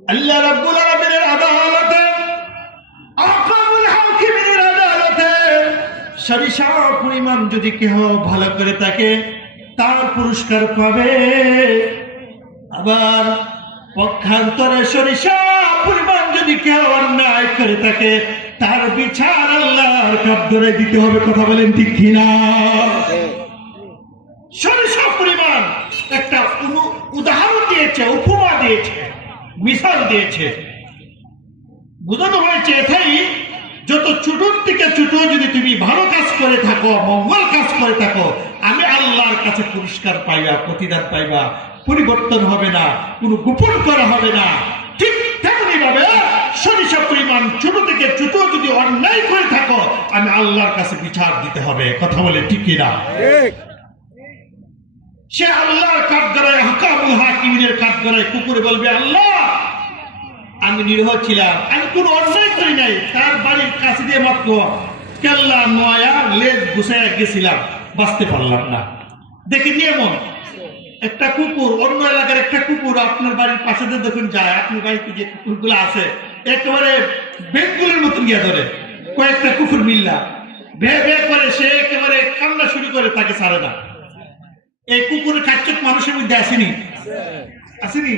আল্লাহ রাব্বুল আলামিনের আদালতে, আহকামুল হাকিমের আদালতে সরিষা পরিমাণ যদি কেহ ভালো করে থাকে তার পুরস্কার পাবে, আবার পক্ষান্তরে সরিষা পরিমাণ যদি কেউ অন্যায় করে থাকে তার বিচার আল্লাহর কাঠগড়ে দিতে হবে। কথা বলেন ঠিক কিনা? সরিষা পরিমাণ একটা উদাহরণ দিয়েছে, উপমা দিয়েছে, মিসাল দিয়েছে, বোঝানো হয়েছে এটাই, যত ছোটোর থেকে ছোট যদি তুমি ভালো কাজ করে থাকো, মঙ্গল কাজ করে থাকো, আমি আল্লাহর কাছে পুরস্কার পাইবা, প্রতিদান পাইবা, পরিবর্তন হবে না, কোনো গোপন করা হবে না। ঠিক তেমনি ভাবে সরিষা পরিমাণ ছোট থেকে ছোট যদি অন্যায় করে থাকো, আমি আল্লাহর কাছে বিচার দিতে হবে। কথা বলে ঠিক কিনা? সে আল্লাহর কাঠগড়ায়, হাকামুল হাকিমের কাঠগড়ায় কুকুরে বলবে, আল্লাহ আমি নিরীহ ছিলাম, আমি কোনো অন্যায় করি নাই, তার বাড়ির কাছে দিয়ে মাত্র কেল্লা নয়া লেজ গুছাইয়া গেছিলাম, বাঁচতে পারলাম না। দেখেন এমন একটা কুকুর, অন্য এলাকার একটা কুকুর আপনার বাড়ির পাশে দিয়ে দেখুন যায়, আপনার বাড়িতে যে কুকুরগুলো আছে একেবারে বেঙ্গুলের মতন গিয়া ধরে, কয়েকটা কুকুর মিল্লা ভে ভে করে, সে একেবারে কান্না শুরু করে, তাকে ছাড়ে না। এই কুকুরের কাচ্চক মানুষের মধ্যে আসেনি? আসেনি?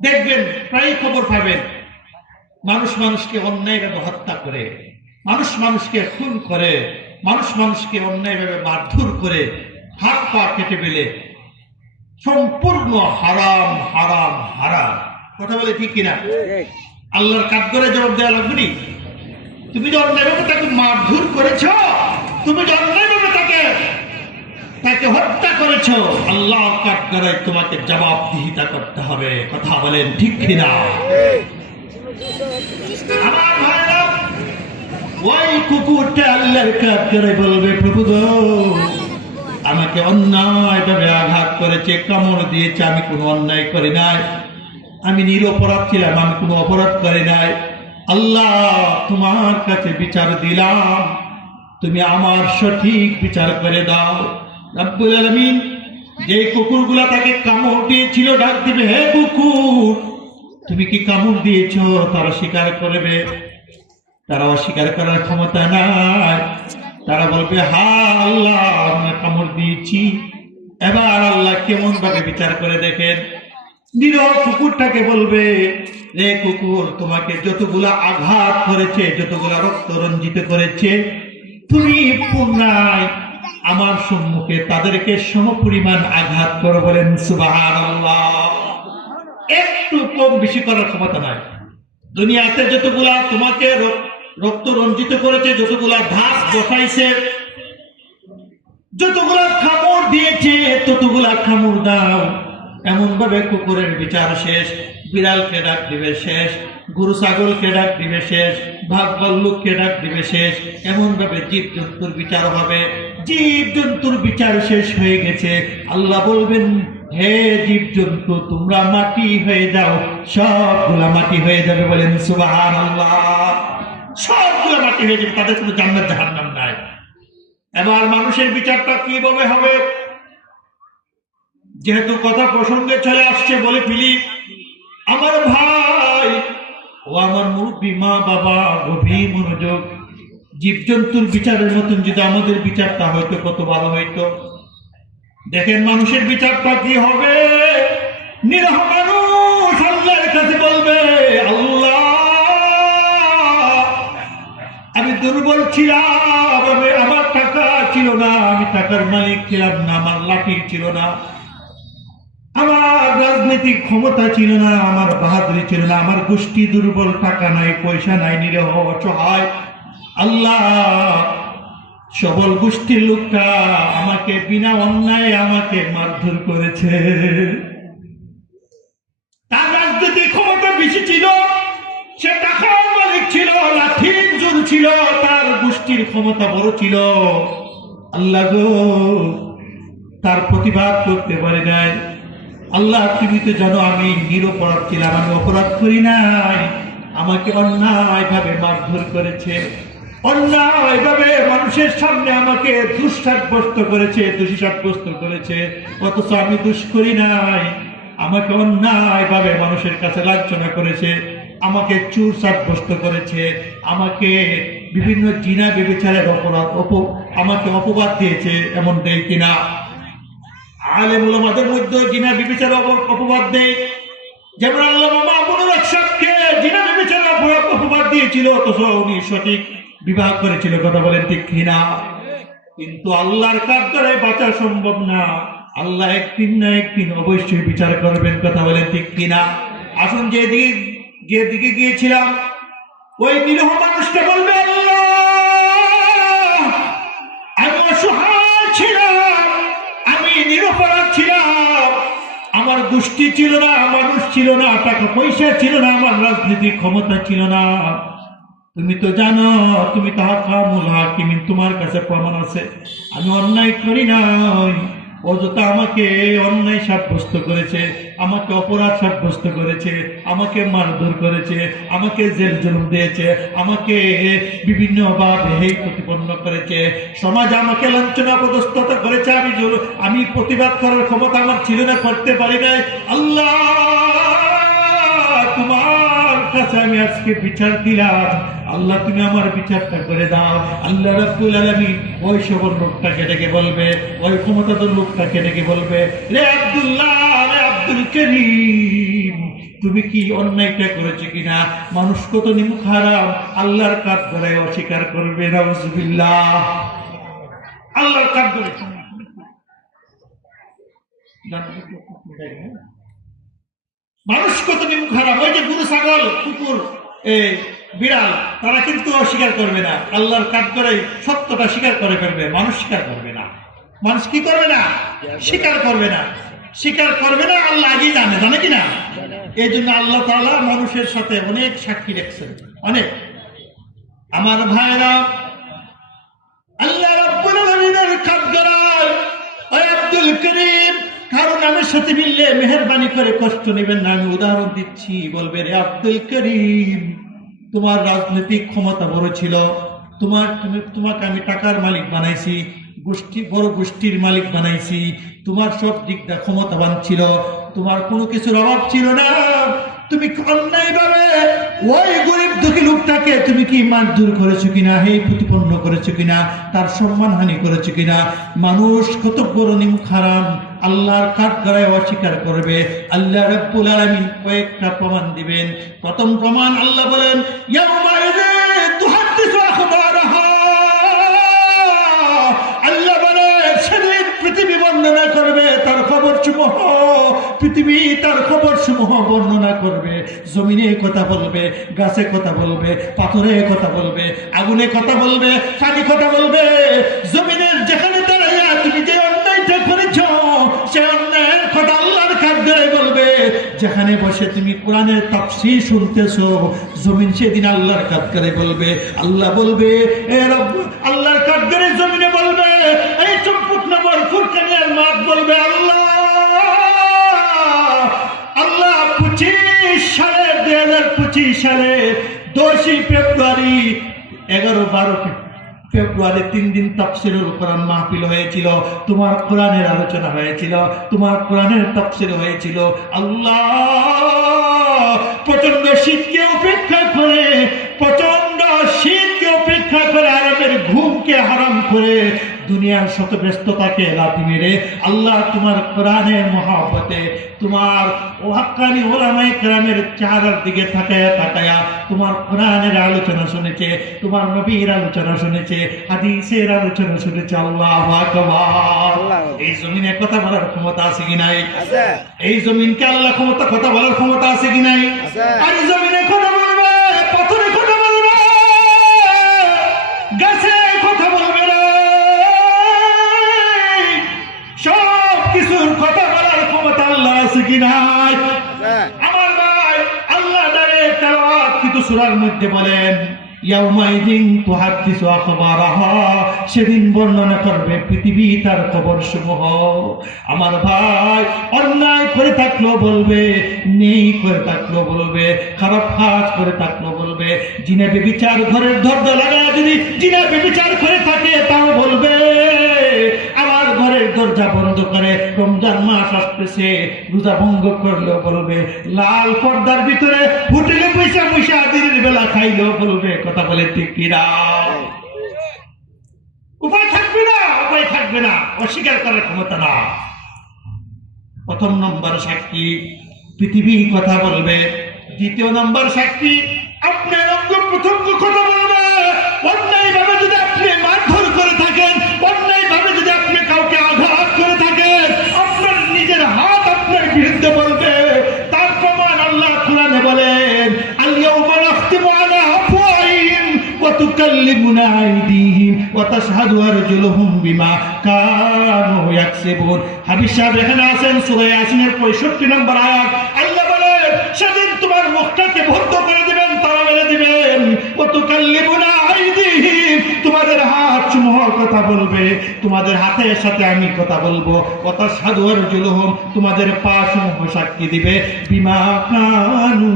দেখবেন প্রায় খবর পাবেন, মানুষ মানুষকে অন্যায়ভাবে হত্যা করে, মানুষ মানুষকে খুন করে, মানুষ মানুষকে অন্যায়ভাবে মারধর করে, হাত পা কেটে ফেলে, সম্পূর্ণ হারাম হারাম হারাম। কথা বলে ঠিক কিনা? আল্লাহর কাঠগড়ায় জবাব দেওয়া লাগবে। তুমি যে অন্যায়ভাবে তাকে মারধর করেছ, তুমি যে অন্যায়ভাবে তাকে হত্যা করেছ, আল্লাহ কাঠগড়ায় তোমাকে জবাবদিহিতা করতে হবে। কথা বলেন ঠিক কিনা? আমার ভাইরা, ওই কুকুরটা আল্লাহর কাঠগড়ায় বলবে, প্রভু গো, আমাকে অন্যায়ভাবে আঘাত করেছে, কামড় দিয়েছে, আমি কোনো অন্যায় করি নাই, আমি নিরপরাধ ছিলাম, আমি কোনো অপরাধ করি নাই। আল্লাহ তোমার কাছে বিচার দিলাম, তুমি আমার সঠিক বিচার করে দাও। রব্বুল আলামিন যে কুকুরগুলা তাকে কামড় দিয়েছিল ডাক দিবে, হে কুকুর, তুমি কি কামড় দিয়েছ? তারা স্বীকার করবে, তারা অস্বীকার করার ক্ষমতা নাই। তারা বলবে, হ্যাঁ আল্লাহ, আমরা কামড় দিয়েছি। এবার আল্লাহ কেমন ভাবে বিচার করে দেখেন। নিরহ কুকুরটাকে বলবে, রে কুকুর, তোমাকে যতগুলা আঘাত করেছে, যতগুলা রক্ত রঞ্জিত করেছে, তুমি পুনরায় আমার সম্মুখে তাদেরকে সমপরিমাণ আঘাত করো। বলেন সুবহানাল্লাহ। একটু কম বেশি করার ক্ষমতা নাই। দুনিয়াতে যতগুলা তোমাকে রক্ত রঞ্জিত করেছে, যতগুলা ধাস বসাইছে, যতগুলা কামড় দিয়েছে, ততগুলা কামড় দাও। এমন ভাবে কুকুরের বিচার শেষ, বিড়ালকে ডাক দিবে শেষ, গরু ছাগলকে ডাক দিবে শেষ, ভাগ ভাল্লুককে ডাক দিবে শেষ। এমন ভাবে জীব জন্তুর বিচার হবে। জীব জন্তুর বিচার শেষ হয়ে গেছে। আল্লাহ বলবেন, হে জীব জন্তু, তোমরা মাটি হয়ে যাও। সবগুলা মাটি হয়ে যাবে। বলেন সুবহানাল্লাহ। সবগুলা মাটি হয়ে যাবে, তাদের কোনো জান্নাত জাহান্নাম নাই। এবার মানুষের বিচারটা কিভাবে হবে? যেহেতু কথা প্রসঙ্গে চলে আসছে, বলে ফেলি, আমার ভাই ও আমার মুরব্বী মা বাবা, গভীর মনোযোগ। জীবজন্তুর বিচারের মতন যদি আমাদের বিচারটা হয়তো কত ভালো হইতো। দেখেন মানুষের বিচারটা কি হবে। নিরহ মানুষ আল্লাহর কাছে বলবে, আল্লাহ আমি দুর্বল ছিলাম, আমার টাকা ছিল না, আমি টাকার মালিক ছিলাম না, আমার লাঠি ছিল না, আমার রাজনৈতিক ক্ষমতা ছিল না, আমার বাহাদুরি ছিল না, আমার গোষ্ঠী দুর্বল, টাকা নাই, পয়সা নাই, নিরহ অসহায়। আল্লাহ সবল গোষ্ঠীর লোকটা আমাকে বিনা অন্যায় আমাকে মারধর করেছে। তার রাজনৈতিক ক্ষমতা বেশি ছিল, সে টাকার মালিক ছিল, লাঠির জোর ছিল, তার গোষ্ঠীর ক্ষমতা বড় ছিল। আল্লাহ গো, তার প্রতিবাদ করতে পারে নাই। আল্লাহ তুমি তো জানো আমি নিরপরাধ ছিলাম, আমি অপরাধ করি নাই, আমাকে অন্যায়ভাবে মারধর করেছে, অন্যায়ভাবে মানুষের সামনে আমাকে দোষী সাব্যস্ত করেছে, অথচ আমি দোষ করি নাই। আমাকে অন্যায়ভাবে মানুষের কাছে লাঞ্ছনা করেছে, আমাকে চোর সাব্যস্ত করেছে, আমাকে বিভিন্ন জিনা ব্যভিচারের আমাকে অপবাদ দিয়েছে, এমন দেয় কিনা? আলেম উলামাদের মধ্যে জিনা ব্যভিচার অপবাদ দেয়, যেমন আল্লামা মামুনুল হক সাহেবকে জিনা ব্যভিচারের অপবাদ দিয়েছিল, অথচ উনি সঠিক বিবাহ করেছিল। কথা বলেন ঠিক কিনা? কিন্তু আল্লাহর কাছে বাঁচা সম্ভব না। আল্লাহ একদিন না একদিন অবশ্যই বিচার করবেন। কথা বলেন ঠিক কিনা? আসুন যেদিকে গিয়েছিলাম, ওই নিরীহ মানুষটা বলবে, আল্লাহ আমি অসহায় ছিলাম, আমি নিরপরাধ ছিলাম, আমার গোষ্ঠী ছিল না, মানুষ ছিল না, টাকা পয়সা ছিল না, আমার রাজনৈতিক ক্ষমতা ছিল না। তুমি তো জানো, তুমি তো হাকামুল হাকিমিন, তোমার কাছে প্রমাণ আছে আমি অন্যায় করি নাই। অযথা আমাকে অন্যায় সাব্যস্ত করেছে, আমাকে অপরাধ সাব্যস্ত করেছে, আমাকে মারধর করেছে, আমাকে জেল জুলুম দিয়েছে, আমাকে বিভিন্ন ভাবে হেয় প্রতিপন্ন করেছে, সমাজ আমাকে লাঞ্ছনা পদস্থতা করেছে। আমি প্রতিবাদ করার ক্ষমতা আমার ছিল না, করতে পারি নাই। আল্লাহ তোমার কাছে আমি আজকে বিচার দিলাম, আল্লাহ তুমি আমার বিচারটা করে দাও। আল্লাহ রাব্বুল আলামিন ওই সবর লোকটাকে ডেকে বলবে, ওই ক্ষমতাধর লোকটাকে ডেকে বলবে, রে আব্দুল্লাহ, রে আব্দুল করিম, তুমি কি অন্যায়টা করেছো কিনা? মানুষ কত নিমুখ হারাম, আল্লাহর কাঠ গড়ায় অস্বীকার করবে। নাউজুবিল্লাহ। আল্লাহর কাঠ গড়ায় মানুষ কত নিমুখ হারাম। ওই যে গরু, ছাগল, কুকুর, বিড়াল, তারা কিন্তু অস্বীকার করবে না। আল্লাহর কাঠ করে সত্যটা স্বীকার করে ফেলবে, মানুষ স্বীকার করবে না। মানুষ কি করবে না? স্বীকার করবে না, স্বীকার করবে না। আল্লাহ আগেই জানে কিনা? এই জন্য আল্লাহ তাআলা মানুষের সাথে অনেক সাক্ষী রেখেছেন, অনেক। আমার ভাইরা, আল্লাহ রাব্বুল আলামিনের কাঠ গড়ায় ওই আব্দুল করিম কারো নামের সাথে মিললে মেহেরবানি করে কষ্ট নেবেন না। আমি উদাহরণ দিচ্ছি। বলবে, রে আব্দুল করিম, তোমার রাজনৈতিক ক্ষমতা বড় ছিল, তোমাকে আমি টাকার মালিক বানাইছি, বড় গোষ্ঠীর মালিক বানাইছি, তোমার সব দিক দিয়ে ক্ষমতাবান ছিল, তোমার কোনো কিছুর অভাব ছিল না। তুমি অন্যায়ভাবে ওই গরিব দুঃখী লোকটাকে তুমি কি মারধর করেছো কিনা, হেয় প্রতিপন্ন করেছো কিনা, তার সম্মানহানি করেছো কিনা? মানুষ কত বড় নিমুখ হারাম, আল্লাহর কাঠগড়ায় অস্বীকার করবে। আল্লাহ রাব্বুল আলামিন কয়েকটা প্রমাণ দিবেন। প্রথম প্রমাণ, আল্লাহ বলেন, ইয়াউমা ইযিন তুহাদ্দিসু আখবারাহা। আল্লাহ বলেন, সেদিন পৃথিবী বর্ণনা করবে তার খবরসমূহ, পৃথিবী তার খবরসমূহ বর্ণনা করবে। জমিনে কথা বলবে, গাছে কথা বলবে, পাথরে কথা বলবে, আগুনে কথা বলবে, পানি কথা বলবে। জমিনের যেখানে দাঁড়াইয়া তুমি যে অন্যায়টা করেছ, সে অন্যায়ের কথা আল্লাহর কাঠগড়ায় বলবে। যেখানে বসে তুমি কোরআনের তাফসীর শুনতেছো, জমিন সেদিন আল্লাহর কাঠগড়ায় বলবে। আল্লাহ বলবে, এ রব, আল্লাহর কাঠগড়ায় জমিনে বলবে, এই চম্পকনগর ফুরকানিয়ার মাঠ বলবে, আল্লাহ 2025 সালে 10 ফেব্রুয়ারি, 11-12 ফেব্রুয়ারি 3 দিন তাফসীরুল কোরআন মাহফিল হয়েছিল, তোমার কোরআনের আলোচনা হয়েছিল, তোমার কোরআনের তাফসীর হয়েছিল। আল্লাহ প্রচন্ড শীতকে উপেক্ষা করে, প্রচন্ড শীতকে উপেক্ষা করে, আরামের ঘুমকে হারাম করে, দুনিয়ার শত ব্যস্ততাকে লাথি মেরে আল্লাহ তোমার কোরআনের মহব্বতে, তোমার হাক্কানি ওলামায়ে কেরামের চেহারার দিকে তাকায়া তোমার কোরআনের আলোচনা শুনেছে, তোমার নবীর আলোচনা শুনেছে, হাদিসের আলোচনা শুনেছে। আল্লাহু আকবার। এই জমিনে কথা বলার ক্ষমতা আছে কি নাই? এই জমিনকে আল্লাহ কথা বলার ক্ষমতা আছে কি নাই? আর এই জমিনে কথা বলবে, পাথরে কথা বলবে, গাছে কথা বলবে, সব কিছুর কথা বলার ক্ষমতা আল্লাহ আছে কি নাই? আমার ভাই, আল্লাহ ডাইরেক্ট তেলাওয়াত কিন্তু সূরার মধ্যে বলেন, ইয়াউমা ইযিন তুহাদ্দিসু আখবারাহা, সেদিন বর্ণনা করবে পৃথিবী তার খবরসমূহ। আমার ভাই, অন্যায় করে থাকলেও বলবে, নেই করে থাকলেও বলবে, খারাপ কাজ করে থাকলেও বলবে, জিনা ব্যভিচার ঘরের দরজা লাগায় যদি জিনা ব্যভিচার করে থাকে তাও বলবে, আমার ঘরের দরজা বন্ধ করে। রমজান মাস আসতেছে, রোজা ভঙ্গ করলেও বলবে, লাল পর্দার ভিতরে হোটেলে পয়সা পয়সা দিনের বেলা খাইলেও বলবে। কথা বলে ঠিক কিনা? উপায় থাকবে না, উপায় থাকবে না, অস্বীকার করার ক্ষমতা না। প্রথম নম্বর সাক্ষী পৃথিবী কথা বলবে। দ্বিতীয় নম্বর সাক্ষী আপনার অঙ্গ প্রত্যঙ্গ কথা বলবে। অন্যায় ভাবে যদি আপনি মারধর করে থাকেন, অন্যায় ভাবে যদি আপনি কাউকে আঘাত করে থাকেন, আপনার নিজের হাত আপনার বিরুদ্ধে বলবে। তার প্রমাণ আল্লাহ কোরআনে বলেন, আল-ইয়াউমা নাখতিমু আলা আফওয়াহিহিম ওয়া তুকাল্লিমুনা আইদিহিম ওয়া তাশহাদু আরজুলুহুম বিমা কানু ইয়াকসিবুন। হাবিব সাহেব এখানে আছেন, সূরা ইয়াসিনের 65 নম্বর আয়াত। আল্লাহ বলেন, সেদিন তোমার মুখটাকে বন্ধ করে দিবেন, তালা মেরে দিবেন। ওয়া তুকাল্লিমুনা আইদিহিম, তোমাদের হাত সমূহ কথা বলবে, তোমাদের হাতের সাথে আমি কথা বলবো। ওয়া তাশহাদু আরজুলুহুম, তোমাদের পা সমূহ সাক্ষী দিবে। বিমা কানু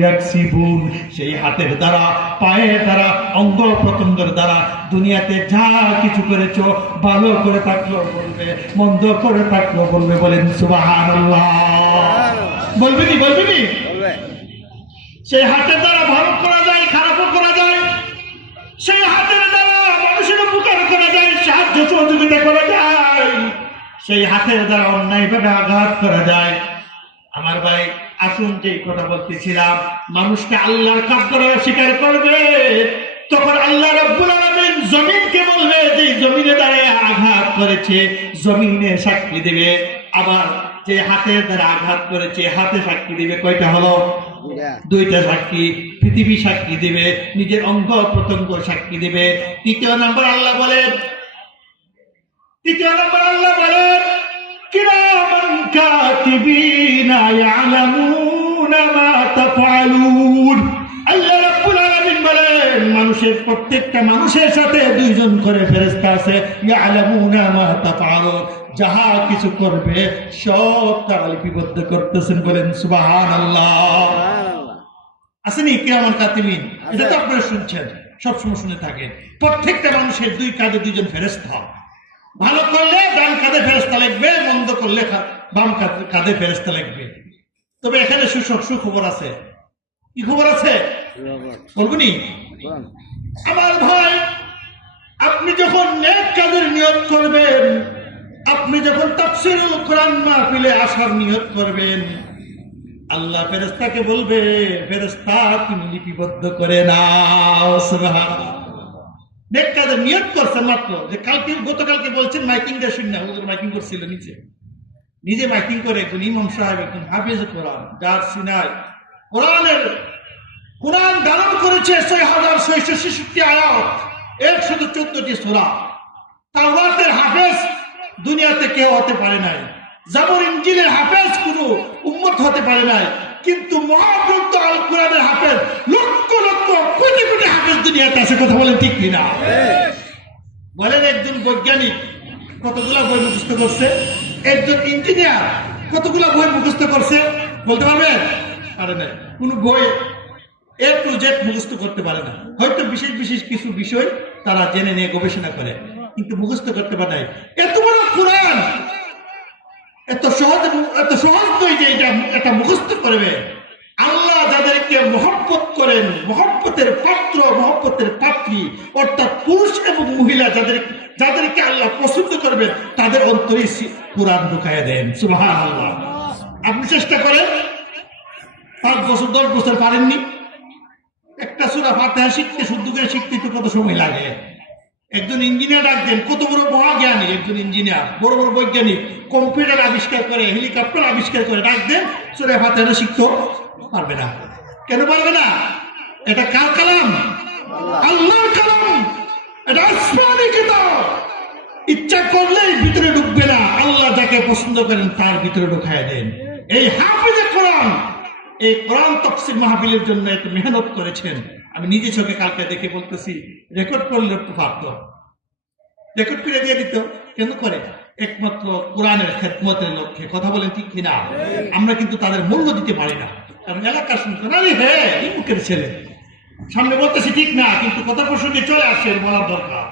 ইয়াকসিবুন, সেই হাতের দ্বারা, পায়ের দ্বারা, অঙ্গ প্রত্যঙ্গের দ্বারা দুনিয়াতে যা কিছু করেছো, ভালো করে থাকলেও বলবে, মন্দ করে থাকলেও বলবে। বলেন সুবহানাল্লাহ। বলবেনি? বলবেনি? সেই হাতের দ্বারা ভালো করা যায়, খারাপও করা যায়। সেই হাতের দ্বারা মানুষের উপকার করা যায়, সাহায্য সহযোগিতা করা যায়। সেই হাতের দ্বারা অন্যায়ভাবে আঘাত করা যায়। আমার ভাই, আসুন যে কথা বলতেছিলাম, মানুষকে আল্লাহর কাজ করা স্বীকার করবে, তখন আল্লাহ রাব্বুল আলামিন জমিনকে বলবে যে জমিনে দাঁড়িয়ে আঘাত করেছে, জমিনে সাক্ষী দেবে। আবার যে হাতের দ্বারা আঘাত করেছে, হাতে সাক্ষী দিবে। কয়টা হলো? দুইটা সাক্ষী। পৃথিবী সাক্ষী দিবে, নিজের অঙ্গ প্রত্যঙ্গ সাক্ষী দিবে। তৃতীয় নম্বর আল্লাহ বলেন, কিরামান কাতিবিনা ইয়ালামুনা মা তাফআলুন। আল্লাহ রাব্বুল আলামিন বলেন, মানুষের প্রত্যেকটা মানুষের সাথে দুইজন করে ফেরেশতা আছে। ইয়ালামুনা মা তাফআলুন, যাহা কিছু করবে সব তারা লিপিবদ্ধ করতেছেন। বলেন সুবহানাল্লাহ। আসেনি কিরামান কাতিবিন? এটা তো আপনারা শুনছেন, সবসময় শুনে থাকেন। প্রত্যেকটা মানুষের দুই কাঁধে দুইজন ফেরেশতা। ভালো করলে ডান কাঁধে ফেরেশতা লাগবে, মন্দ করলে বাম কাঁধে ফেরেশতা লাগবে। তবে এখানে সুখবর আছে। কি খবর আছে বলবনি? আমার ভাই, আপনি যখন নেক কাজের নিয়ত করবেন, আপনি যখন তাফসীরুল কোরআন মাহফিলে আসার নিয়ত করবেন, আল্লাহ ফেরেশতাকে বলবে, ফেরেশতা তুমি লিপিবদ্ধ করে নাও। সুবহানাল্লাহ। নেক কাজের নিয়ত করছেন মাত্র, যে কালকে গতকালকে বলছেন মাইকিং দিয়ে শুননা, হুজুর মাইকিং করছিল, নিজে মাইকিং করে একজন ইমাম সাহেব, একজন হাফেজ কোরআন, যার সিনায় কোরআন ধারণ করেছে ৬৬৬৬ আয়াত, ১১৪টি সূরা। তাওরাতের হাফেজ দুনিয়াতে কেউ হতে পারে নাই, জাবুর ইনজিলের হাফেজ কোনো উম্মত হতে পারে নাই, কিন্তু মহাগ্রন্থ আল কোরআনের হাফেজ লক্ষ লক্ষ কোটি কোটি হাফেজ দুনিয়াতে আছে। কথা বলেন ঠিক কিনা? বলেন, একজন বৈজ্ঞানিক কতগুলা বই মুখস্থ করছে, একজন ইঞ্জিনিয়ার কতগুলা বই মুখস্থ করছে বলতে পারবেন? পারে না। কোন বই A to Z মুখস্থ করতে পারে না। হয়তো বিশেষ বিশেষ কিছু বিষয় তারা জেনে নিয়ে গবেষণা করে, কিন্তু মুখস্থ করতে পারে না। এত বড় কোরআন এত সহজ নয় যে এটা মুখস্থ করবে। আল্লাহ যাদেরকে মহব্বত করেন, মহব্বতের পাত্র, মহব্বতের পাত্রী, অর্থাৎ পুরুষ এবং মহিলা যাদেরকে আল্লাহ পছন্দ করবেন, তাদের অন্তরে কোরআন ঢুকায় দেন। সুবহানাল্লাহ। আপনি চেষ্টা করেন, 5 বছর 10 বছর পারেননি, একটা সূরা ফাতিহা শিখতে, শুদ্ধ করে শিখতে তো কত সময় লাগে। একজন ইঞ্জিনিয়ার ডাকতেন, কত বড় মহাজ্ঞানী একজন ইঞ্জিনিয়ার, বড় বড় বৈজ্ঞানিক, কম্পিউটার আবিষ্কার করে, হেলিকপ্টার আবিষ্কার করে, ডাকতেন, সূরা ফাতিহা শিখতে পারবে না। কেন পারবে না? এটা কার কালাম? আল্লাহর কালাম। এটা আসমানি কিতাব। ইচ্ছা করলেই ভিতরে ঢুকবে না, আল্লাহ যাকে পছন্দ করেন তার ভিতরে ঢুকায় দেন। এই হাফেজে কোরআন, এই কোরআন তাফসীর মাহফিলের জন্য এত মেহনত করেছেন। আমি নিজে চোখে কালকে দেখে বলতেছি, রেকর্ড করলে তো পারত, রেকর্ড করে দিয়ে দিত। কেন করে? একমাত্র কোরআনের খেদমতের লক্ষ্যে। কথা বলেন ঠিক কিনা? আমরা কিন্তু তাদের মূল্য দিতে পারি না, কারণ এলাকার শুনছেন, আরে হ্যাঁ এই মুখের ছেলে, সামনে বলতেছি ঠিক না, কিন্তু কথা প্রসঙ্গে চলে আসছে, বলার দরকার।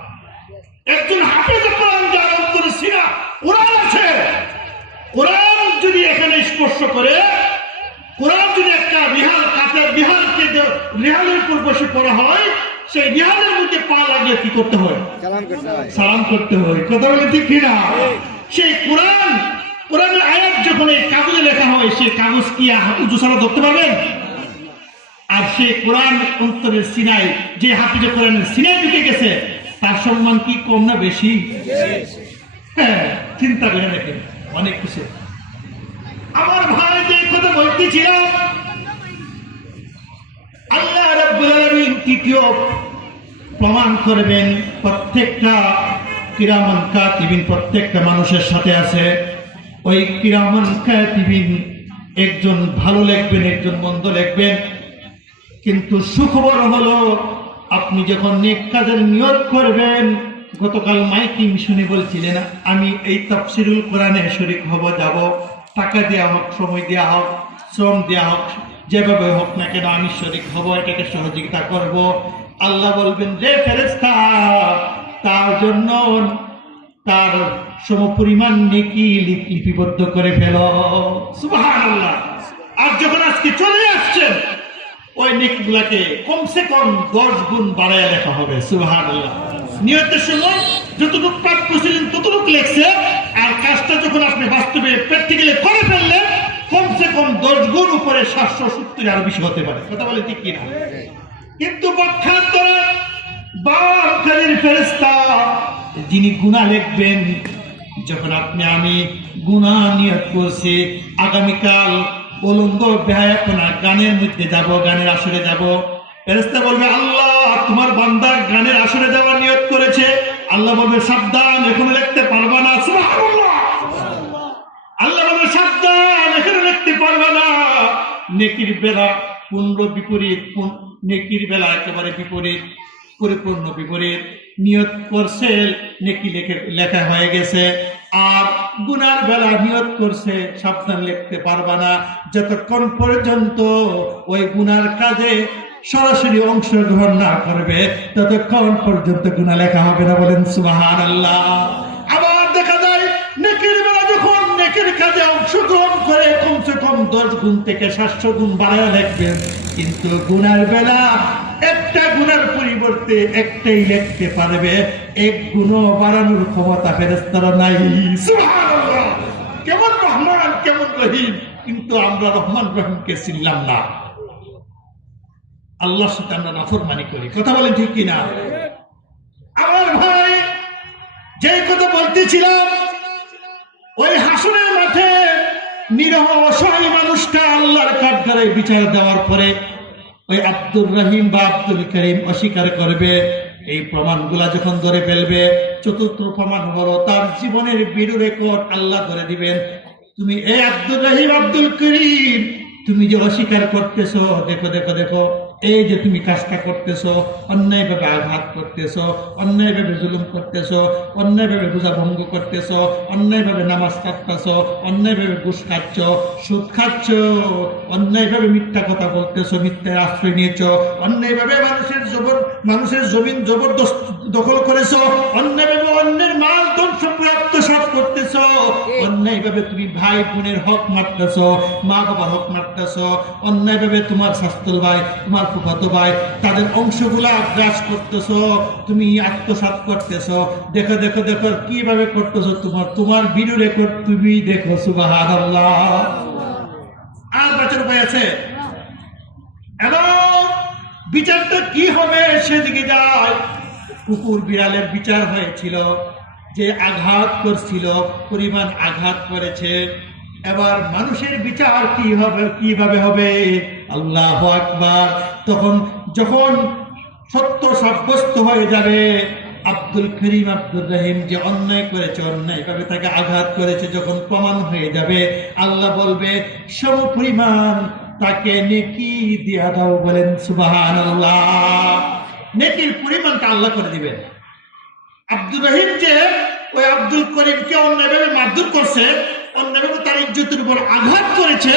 একজন হাফেজ কোরআন যার অন্তরে সিনা কোরআন আছে, কোরআন যদি এখানে স্পর্শ করে, কোরআন যদি একটা রিহাল কাঠের রিহালের উপর বসে পড়া হয়, সেই রিহালের মধ্যে পা লাগলে কি করতে হয়? সালাম করতে হয়। কথা বলে ঠিক কিনা? সেই কোরআনের আয়াত যখন এই কাগজে লেখা হয়, সেই কাগজ কি উঁচু সালা ধরতে পারবেন? আর সেই কোরআন অন্তরের সিনাই, যে হাফিজে কোরআনের সিনাই ঢুকে গেছে, তার সম্মান কি কম না বেশি? হ্যাঁ, চিন্তা করে দেখেন অনেক কিছু। আমার ভাই যে কথা বলতেছিলাম, আল্লাহ রাব্বুল আলামিন তৃতীয় প্রমাণ করবেন প্রত্যেকটা কিরামান কাতিবিন প্রত্যেকটা মানুষের সাথে আছে। ওই কিরামান কাতিবিন একজন ভালো লিখবেন, একজন মন্দ লিখবেন। কিন্তু সুখবর হলো, আপনি যখন নেক কাজের নিয়ত করবেন, গতকাল মাইকিং শুনে বলছিলেন আমি এই তাফসিরুল কোরআনে শরীক হব, যাব, টাকা দেওয়া হোক, সময় দেওয়া হোক, শ্রম দেওয়া হোক, যেভাবে হোক না কেন আমি শরীক হব, এটাকে সহযোগিতা করব। আল্লাহ বলবেন যে ফেরেশতা, তার জন্য তার সমপরিমাণ নেকি লিপিবদ্ধ করে ফেল। সুবহানাল্লাহ। আর যখন আজকে চলে আসছেন, ওই নেকিগুলাকে কমসে কম 10 গুণ বাড়ায় লেখা হবে। সুবহানাল্লাহ। নিয়তের সময় যতটুকু পাঠ করছিলেন ততটুকু লেখছে, আর কাজটা যখন আপনি বাস্তবে প্র্যাকটিক্যালি করে ফেললেন, কমসে কম 10 গুণ উপরে 770 আরো বেশি হতে পারে। কথা বলে ঠিক কিনা? কিন্তু পক্ষান্তরে বামখানের ফেরেশতা যিনি গুনাহ লিখবেন, যখন আমি গুনাহ নিয়ত করছি, আগামীকাল উলঙ্গ বেহায়াপনা গানের মধ্যে যাব, গানের আসরে যাব, ফেরেশতা বলবে আল্লাহ তোমার বান্দা গানের আসরে যাওয়ার নিয়ত করেছে। আল্লাহ বলবে সাবধান, এখনো লিখতে পারবা না। সুবহানাল্লাহ। আল্লাহ বলবে সাবধান, এখনো লিখতে পারবা না। নেকির বেলা পূর্ণ বিপরীত, নেকির বেলা একেবারে বিপরীত, পরিপূর্ণ বিপরীত। নিয়ত করছে, নেকি লেখা হয়ে গেছে, আর গুনার বেলা নিয়ত করছে সাবধান, লিখতে পারবা না। যতক্ষণ পর্যন্ত ওই গুনার কাজে সরাসরি অংশগ্রহণ না করবে, ততক্ষণ পর্যন্ত গুনাহ লেখা হবে না। বলেন সুবহানাল্লাহ। আবার দেখা যায় নেকির বেলা যখন নেকির কাজে অংশগ্রহণ করে, কমসে কম 10 গুণ থেকে 700 গুণ বাড়ায় লিখবেন। কিন্তু গুনার বেলা একটা গুনার পরিবর্তে একটাই লিখতে পারবে, 1 গুণও বাড়ানোর ক্ষমতা ফেরেশতারা নাই। সুবহানাল্লাহ। কেমন রহমান, কেমন রহিম! কিন্তু আমরা রহমান রহিমকে চিনলাম না, আল্লাহর সাথে আমরা নাফরমানি করি। কথা বলেন ঠিক কিনা? আমার ভাই যে কথা বলতেছিলাম, ওই হাসরের মাঠে নিরহ অসহায় মানুষটা আল্লাহর কাঠগড়ায় বিচার দেওয়ার পরে ওই আব্দুর রহিম বা আব্দুল করিম অস্বীকার করবে। এই প্রমাণগুলা যখন ধরে ফেলবে, চতুর্থ প্রমাণ হলো তার জীবনের ভিডিও রেকর্ড আল্লাহ ধরে দিবেন। তুমি এই আব্দুর রহিম, আব্দুল করিম, তুমি যে অস্বীকার করতেছো, দেখো দেখো দেখো, এই যে তুমি কাজটা করতেছো, অন্যায়ভাবে আঘাত করতেছো, অন্যায়ভাবে জুলুম করতেছো, অন্যায়ভাবে রোজা ভঙ্গ করতেছো, অন্যায়ভাবে নামাজ কাটতেছো, অন্যায়ভাবে ঘুষ খাচ্ছ, সুদ খাচ্ছ, অন্যায়ভাবে মিথ্যা কথা বলতেছো, মিথ্যার আশ্রয় নিয়েছো, অন্যায়ভাবে মানুষের জমিন জবরদস্ত দখল করেছো, অন্যায়ভাবে অন্যের মাল ধন সম্পদ আত্মসাৎ করতেছো, অন্যায়ভাবে তুমি ভাই বোনের হক মারতেছো, মা বাবার হক মারতেছো, অন্যায়ভাবে তোমার শাস্ত্র ভাই, তোমার ফুফাতো ভাই, তাদের অংশগুলা গ্রাস করতেছো, তুমি আত্মসাৎ করতেছো। দেখো দেখো দেখো কিভাবে করতেছো, তোমার ভিডিও রেকর্ড তুমি দেখো। সুবহানাল্লাহ। আর বাঁচার উপায় আছে? এবং বিচারটা কি হবে সেদিকে যায়। কুকুর বিড়ালের বিচার হয়েছিল, যে আঘাত করছিল, পরিমাণ আঘাত করেছে। এবার মানুষের বিচার কি হবে, কিভাবে হবে? আল্লাহু আকবার। তখন যখন সত্য সাব্যস্ত হয়ে যাবে, আব্দুল করিম, আব্দুর রহিম যে অন্যায় করেছে, অন্যায়ভাবে তাকে আঘাত করেছে, যখন প্রমাণ হয়ে যাবে, আল্লাহ বলবে সমপরিমাণ তাকে নেকি দিয়া দাও। বলেন সুবহানাল্লাহ। নেকির পরিমাণটা আল্লাহ করে দিবেন। আব্দুর রহিম যে ওই আব্দুল করিমকে অন্যায়ভাবে মারধর করছে, অন্যায়ভাবে তার ইজ্জতের উপর আঘাত করেছে,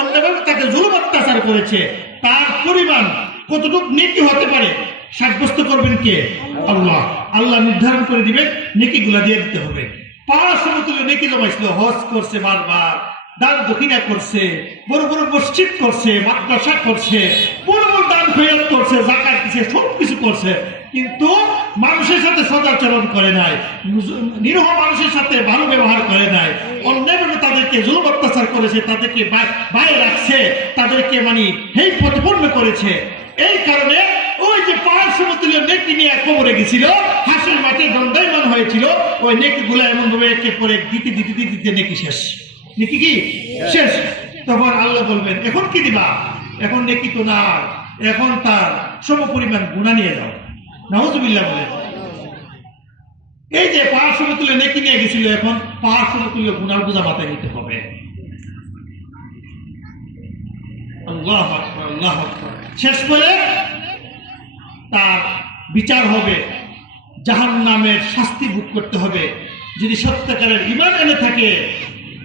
অন্যায়ভাবে তাকে জুলুম অত্যাচার করেছে, তার পরিমাণ কতটুকু নেকি হতে পারে সাব্যস্ত করবেন কে? আল্লাহ। আল্লাহ নির্ধারণ করে দিবেন, নেকিগুলা দিয়ে দিতে হবে। পাহাড় সমতুল্য নেকি জমাইছিল, হজ করছে, বারবার দান দক্ষিণা করছে, বড় বড় মসজিদ করছে, মাদ্রাসা করছে, বড় বড় দান খয়রাত করছে, যাকাত দিছে, সবকিছু করছে, কিন্তু মানুষের সাথে সদাচরণ করে নাই, নিরহ মানুষের সাথে ভালো ব্যবহার করে নাই, অন্যায়ভাবে তাদেরকে জুলুম অত্যাচার করেছে, তাদেরকে বাইরে রাখছে, তাদেরকে মানে হেয় প্রতিপন্ন করেছে। এই কারণে ওই যে পাহাড় সমতুল্য নেকি নিয়ে কবরে গেছিল, হাসের মাঠে দণ্ডায়মান হয়েছিল, ওই নেকি গুলা এমন ভাবে একে পরে দিতে দিতে দিতে দিতে নেকি শেষ, নেকি কি শেষ। তখন আল্লাহ বলবেন এখন কি দিবা, এখন নেকি তো না, এখন তার সম পরিমাণ গুনাহ নিয়ে যাও। নাউজুবিল্লাহ বলে। এই যে পাহাড় সমতুল্য নেকি নিয়ে গেছিল, এখন পাহাড় সমতুল্য গুনার বোঝা মাথায় নিতে হবে। আল্লাহু আকবার, আল্লাহু আকবার। শেষ করে তার বিচার হবে, জাহান্নামের শাস্তি ভোগ করতে হবে। যদি সত্যিকারের ঈমান এনে থাকে,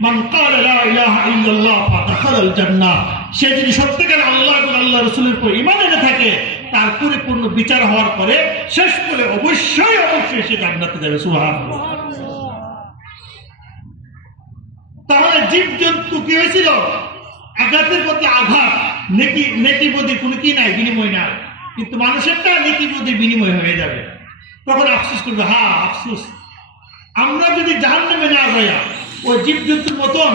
মান ক্বালা লা ইলাহা ইল্লাল্লাহ ফাদাখালাল জান্নাহ, সে যদি সত্যিকার আল্লাহ এবং আল্লাহ রাসূলের উপর ঈমান এনে থাকে, তার পরিপূর্ণ বিচার হওয়ার পরে শেষ করে অবশ্যই অবশ্যই সে জান্নাতে যাবে। সুবহানাল্লাহ। তাহলে জীবজন্তু কি হয়েছিল? আঘাতের প্রতি আঘাত, নেকি নেকি বদি কোনো কি নাই, বিনিময় না, কিন্তু মানুষেরটা নেকি বদি বিনিময় হয়ে যাবে। তখন আফসোস করবে, হ্যাঁ আফসোস, আমরা যদি জাহান্নামে না যাই, ওই জীবজন্তুর মতন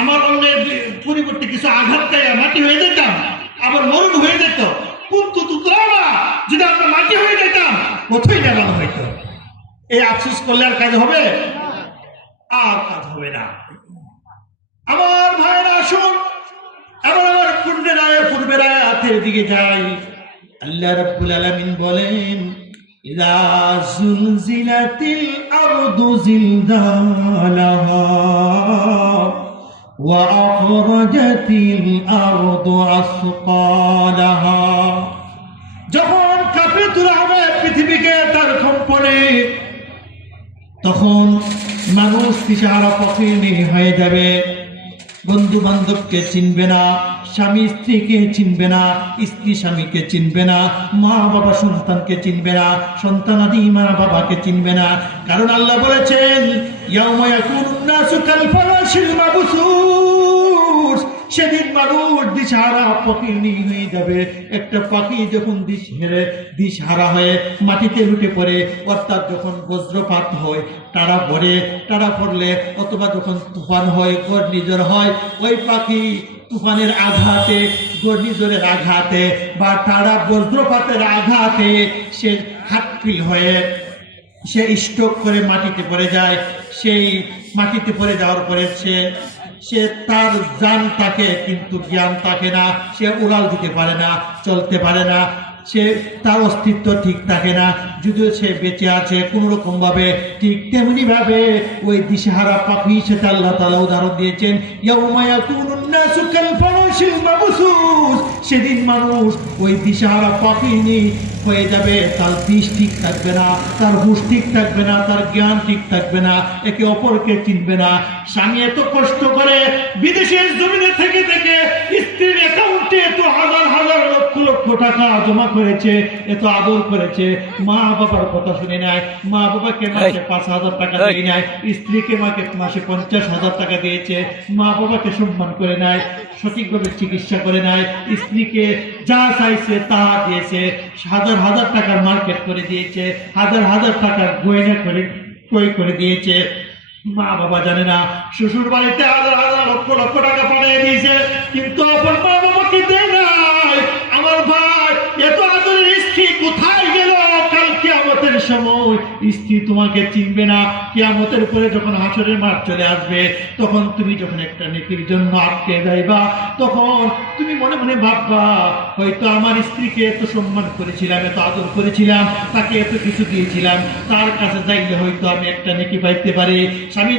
আমার অন্যের পরিবর্তে কিছু আঘাত খাইয়া মাটি হয়ে যেতাম, আবার মরণ হয়ে যেত, কিন্তু তুতরাবা যদি আমরা মাটি হয়ে যেতাম, কোথায় নেওয়া হইতো। এই আফসোস করলে আর কাজ হবে? আর কাজ হবে না। আমার ভাইয়েরা আসুন, আমার পূর্বের আয়াতের দিকে যাই। আল্লাহ রাব্বুল আলামিন বলেন, ইযা যুলজিলাতিল আরদু জিলজালাহা ওয়া আখরাজাতিল আরদু আসকালাহা, যখন কাঁপে তোলা হবে পৃথিবীকে তার কম্পনে, তখন মানুষ দিশাহারা পথিনী হয়ে যাবে। বন্ধু বান্ধবকে চিনবে না, স্বামী স্ত্রীকে চিনবে না, স্ত্রী স্বামীকে চিনবে না, মা বাবা সন্তানকে চিনবে না, সন্তান আদি মা বাবাকে চিনবে না। কারণ আল্লাহ বলেছেন, ইয়াউমা ইয়াকুনুন নাসু কাল ফারাশিল মাবসুস, সেদিন মানুষ দিশাহারা পথিনী হয়ে যাবে। একটা পাখি যখন দিশহারা হয়ে মাটিতে লুটে পড়ে, অর্থাৎ যখন বজ্রপাত হয়, তারা পড়লে, অথবা যখন তুফান হয়, ঘূর্ণিঝড় হয়, ওই পাখি তুফানের আঘাতে, ঘূর্ণিঝড়ের আঘাতে বা তারা বজ্রপাতের আঘাতে সে হাটপিল হয়ে সে স্ট্রোক করে মাটিতে পড়ে যায়। সেই মাটিতে পড়ে যাওয়ার পরে সে তার জান থাকে কিন্তু জ্ঞান থাকে না, সে উড়াল দিতে পারে না, চলতে পারে না, সে তার অস্তিত্ব ঠিক থাকে না। যদিও সে বেঁচে আছে কোন রকম ভাবে, ঠিক তেমনি ভাবে ওই দিশাহারা পাখি সেটা আল্লাহ তাআলা উদাহরণ দিয়েছেন, ইয়াউমা ইয়াকুনুন নাসু কাল ফারাশিল মাবসুস, সেদিন মানুষ ওই দিশাহারা পাখি হয়ে যাবে। তার দিশ ঠিক থাকবে না, তার হুঁশ ঠিক থাকবে না, তার জ্ঞান ঠিক থাকবে না, একে অপরকে চিনবে না। স্বামী এত কষ্ট করে বিদেশের জমিনে থেকে স্ত্রীর অ্যাকাউন্টে এত হাজার হাজার লক্ষ লক্ষ টাকা জমা করেছে, এত আদর করেছে, মা বাবার কথা শুনে নাই, মা বাবাকে মাসে 5,000 টাকা দিয়ে নাই, স্ত্রীকে মাসে 50,000 টাকা দিয়েছে, মা বাবাকে সম্মান করে নাই, সঠিকভাবে চিকিৎসা করে নাই, স্ত্রীকে যা চাইছে তা দিয়েছে, হাজার হাজার টাকার মার্কেট করে দিয়েছে, হাজার হাজার টাকার গয়না করে ক্রয় করে দিয়েছে। মা বাবা জানে না শ্বশুর বাড়িতে হাজার হাজার লক্ষ লক্ষ টাকা পাঠিয়ে দিয়েছে, কিন্তু আপন মা বাবাকে দেয় নাই। আমার ভাই, এত আদরের স্ত্রী কোথায় গেল? কাল কিয়ামতের সময় স্ত্রী তোমাকে চিনবে না। কিয়ামতের পরে যখন হাসরের মাঠ চলে আসবে, তখন তুমি যখন একটা নেকির জন্য আটকে যাইবা, তখন তুমি মনে মনে ভাববা, হয়তো আমার স্ত্রীকে এত সম্মান করেছিলাম, এত আদর করেছিলাম, তাকে এত কিছু দিয়েছিলাম, তার কাছে যাইলে হয়তো আমি একটা নেকি পাইতে পারি। স্বামী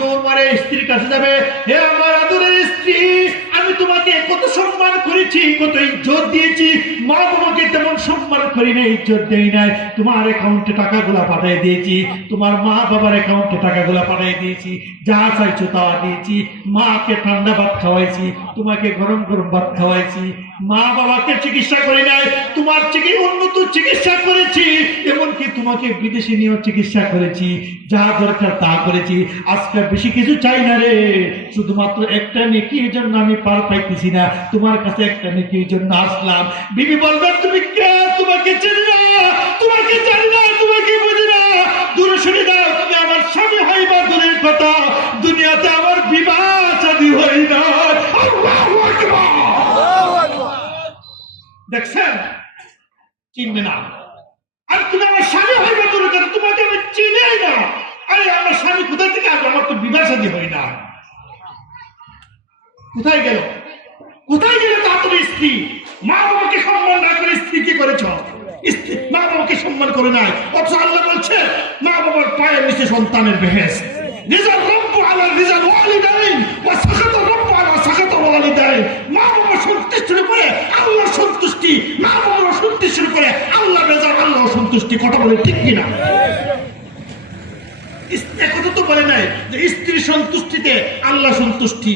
দৌড় মারে স্ত্রীর কাছে যাবে, হে আমার আদরের স্ত্রী, আমি তোমাকে কত সম্মান সম্মান করেছি, কত ইজ্জত দিয়েছি, মা বাবাকে তেমন সম্মান করি না, ইজ্জত দেই নাই। তোমার অ্যাকাউন্টে টাকাগুলা পাঠিয়ে দিয়েছি, তোমার মা বাবার অ্যাকাউন্টে টাকাগুলা পাঠিয়ে দিয়েছি, যা চাইছো তা দিয়েছি। মাকে ঠান্ডা ভাত খাওয়াইছি, তোমাকে গরম গরম ভাত খাওয়াইছি। মা বাবাকে চিকিৎসা করি নাই, তোমার উন্নত চিকিৎসা করেছি, এমনকি তোমাকে বিদেশে নিয়েও চিকিৎসা করেছি, যা দরকার তা করেছি। আজকে বেশি কিছু চাই না রে, শুধুমাত্র একটা নেকির জন্য আমি পার পাইতেছি না, তোমার কাছে একটা নেকির জন্য আসলাম। বিবি বলবেন তুমি কে? তোমাকে চিনি না, তোমাকে জানি না, তোমাকে বুঝি না, দূরে সরে দাও। তুমি আমার স্বামী হইবা দূরের কথা, দুনিয়াতে আমার বিবাহ শাদী হয় না। আল্লাহু আকবার। দেখছেন, চিনবে না। আর তুমি আমার স্বামী হইবা দূরের কথা, তোমাকে আমি চিনি না। আরে আমার স্বামী কোথায় থেকে আসবে? আমার তো বিবাহ শাদী হয় না। কোথায় গেল? কোথায় গেল তা তোমার স্ত্রী? মা বাবাকে সম্মান না করে স্ত্রী কি করেছ? স্ত্রী মা বাবাকে সম্মান করে নাই, অথচ আল্লাহ বলছে মা বাবার পায়ের নিচে সন্তানের বেহেশত। রিজাল রব্বু আলা রিজাল ওয়ালিদাইন ওয়া সাখাতা রব্বু আলা সাখাতা ওয়ালিদাইন। মা বাবা সন্তুষ্টির উপরে আল্লাহ সন্তুষ্টি, মা বাবার সন্তুষ্টির উপরে আল্লাহ রেজা, আল্লাহ সন্তুষ্টি। কথা বলে ঠিক কিনা? কথা তো বলে নাই যে স্ত্রীর সন্তুষ্টিতে আল্লাহ সন্তুষ্টি,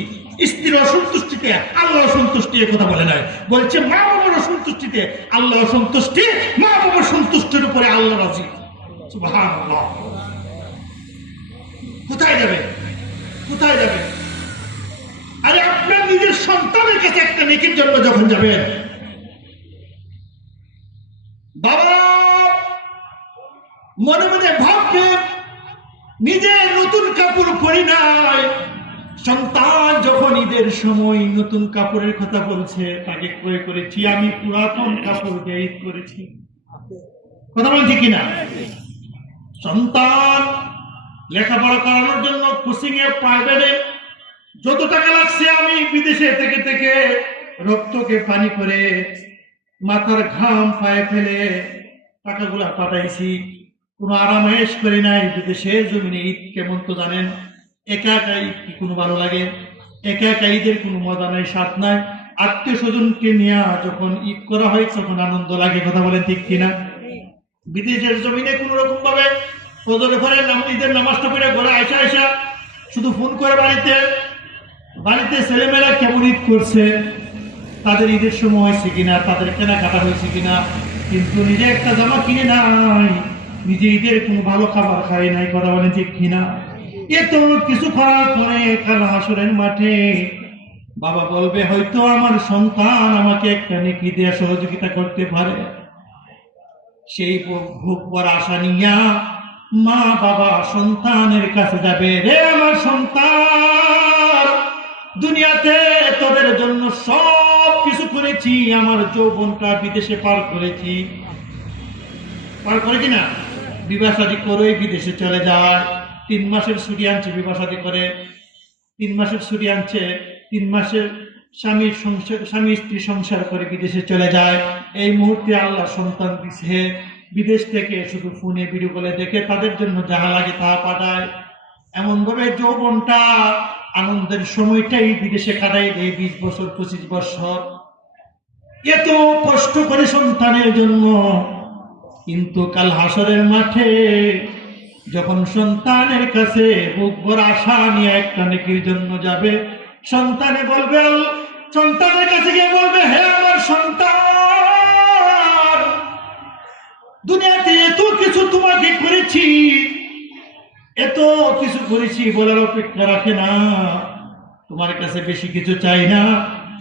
স্ত্রীর অসন্তুষ্টিতে আল্লাহ সন্তুষ্টি, কথা বলে নাই। বলছে মা বাবার অসন্তুষ্টিতে আল্লাহ সন্তুষ্টি, মা বাবার সন্তুষ্টির উপরে আল্লাহ রাজি। সুবহানাল্লাহ। কোথায় যাবে? কোথায় যাবে? আরে আপনার নিজের সন্তানের কাছে একটা নেকির জন্য যখন যাবেন, বাবা মনে মনে ভাববেন নিজে নতুন কাপড় পরি নাই, সন্তান যখন ঈদের সময় নতুন কাপড়ের কথা বলছে, তাকে ক্রয় করেছি আমি পুরাতন কাপড় দিয়ে ঈদ করেছি। কথা বলছি কিনা? সন্তান লেখাপড়া করানোর জন্য কোচিং এ প্রাইভেটে যত টাকা লাগছে আমি বিদেশে থেকে থেকে রক্তকে পানি করে মাথার ঘাম পায়ে ফেলে টাকাগুলা পাঠাইছি। কোনো আরামায়েশ করি নাই। বিদেশের জমিনে ঈদ কেমন তো জানেন, একা একা ঈদ কি কোনো ভালো লাগে? একা একা ঈদের কোনো মজা নাই, স্বাদ নাই। আত্মীয় স্বজনকে নিয়ে যখন ঈদ করা হয় তখন আনন্দ লাগে। কথা বলেন ঠিক কিনা? বিদেশের জমিনে কোন রকম ভাবে ফজরের পরে ঈদের নামাজটা পড়ে ঘরে আইসা শুধু ফোন করে বাড়িতে ছেলেমেয়েরা কেমন ঈদ করছে, তাদের ঈদের সময় হয়েছে কিনা, তাদের কেনাকাটা হয়েছে কিনা, কিন্তু নিজে একটা জামা কিনে নাই, নিজে ঈদের কোনো ভালো খাবার খাই নাই। কথা বলেন ঠিক কিনা? এত কিছু করার পরে কাল হাসরের মাঠে বাবা বলবে হয়তো আমার সন্তান আমাকে একটা নেকি দিয়ে সহযোগিতা করতে পারে। সেই ভোগ করার আশা নিয়া মা বাবা সন্তানের কাছে যাবে, রে আমার সন্তান, দুনিয়াতে তোদের জন্য সব কিছু করেছি, আমার যৌবনটা বিদেশে পার করেছি না? বিবাহ শাদী করে বিদেশে চলে যায়, 3 মাসের ছুটি আনছে, বিবাহ শাদী করে 3 মাসের ছুটি আনছে, 3 মাসের স্বামী স্ত্রী সংসার করে বিদেশে চলে যায়। এই মুহূর্তে আল্লাহ সন্তান দিছে, বিদেশ থেকে শুধু ফোনে ভিডিও কলে দেখে তাদের জন্য যাহা লাগে তা পাঠায়। এমন ভাবে যৌবনটা আনন্দের সময়টাই বিদেশে কাটাই দেয় 20 বছর 25 বছর, এত কষ্ট করে সন্তানের জন্য। কিন্তু কাল হাসরের মাঠে যখন সন্তানের কাছে বুক ভরা আশা নিয়ে একটা নেকির জন্য যাবে, সন্তানের কাছে গিয়ে বলবে, হে আমার সন্তান, দুনিয়াতে এত কিছু তোমাকে করেছি, এত কিছু করেছি বলার অপেক্ষা রাখে না, তোমার কাছে বেশি কিছু চাই না,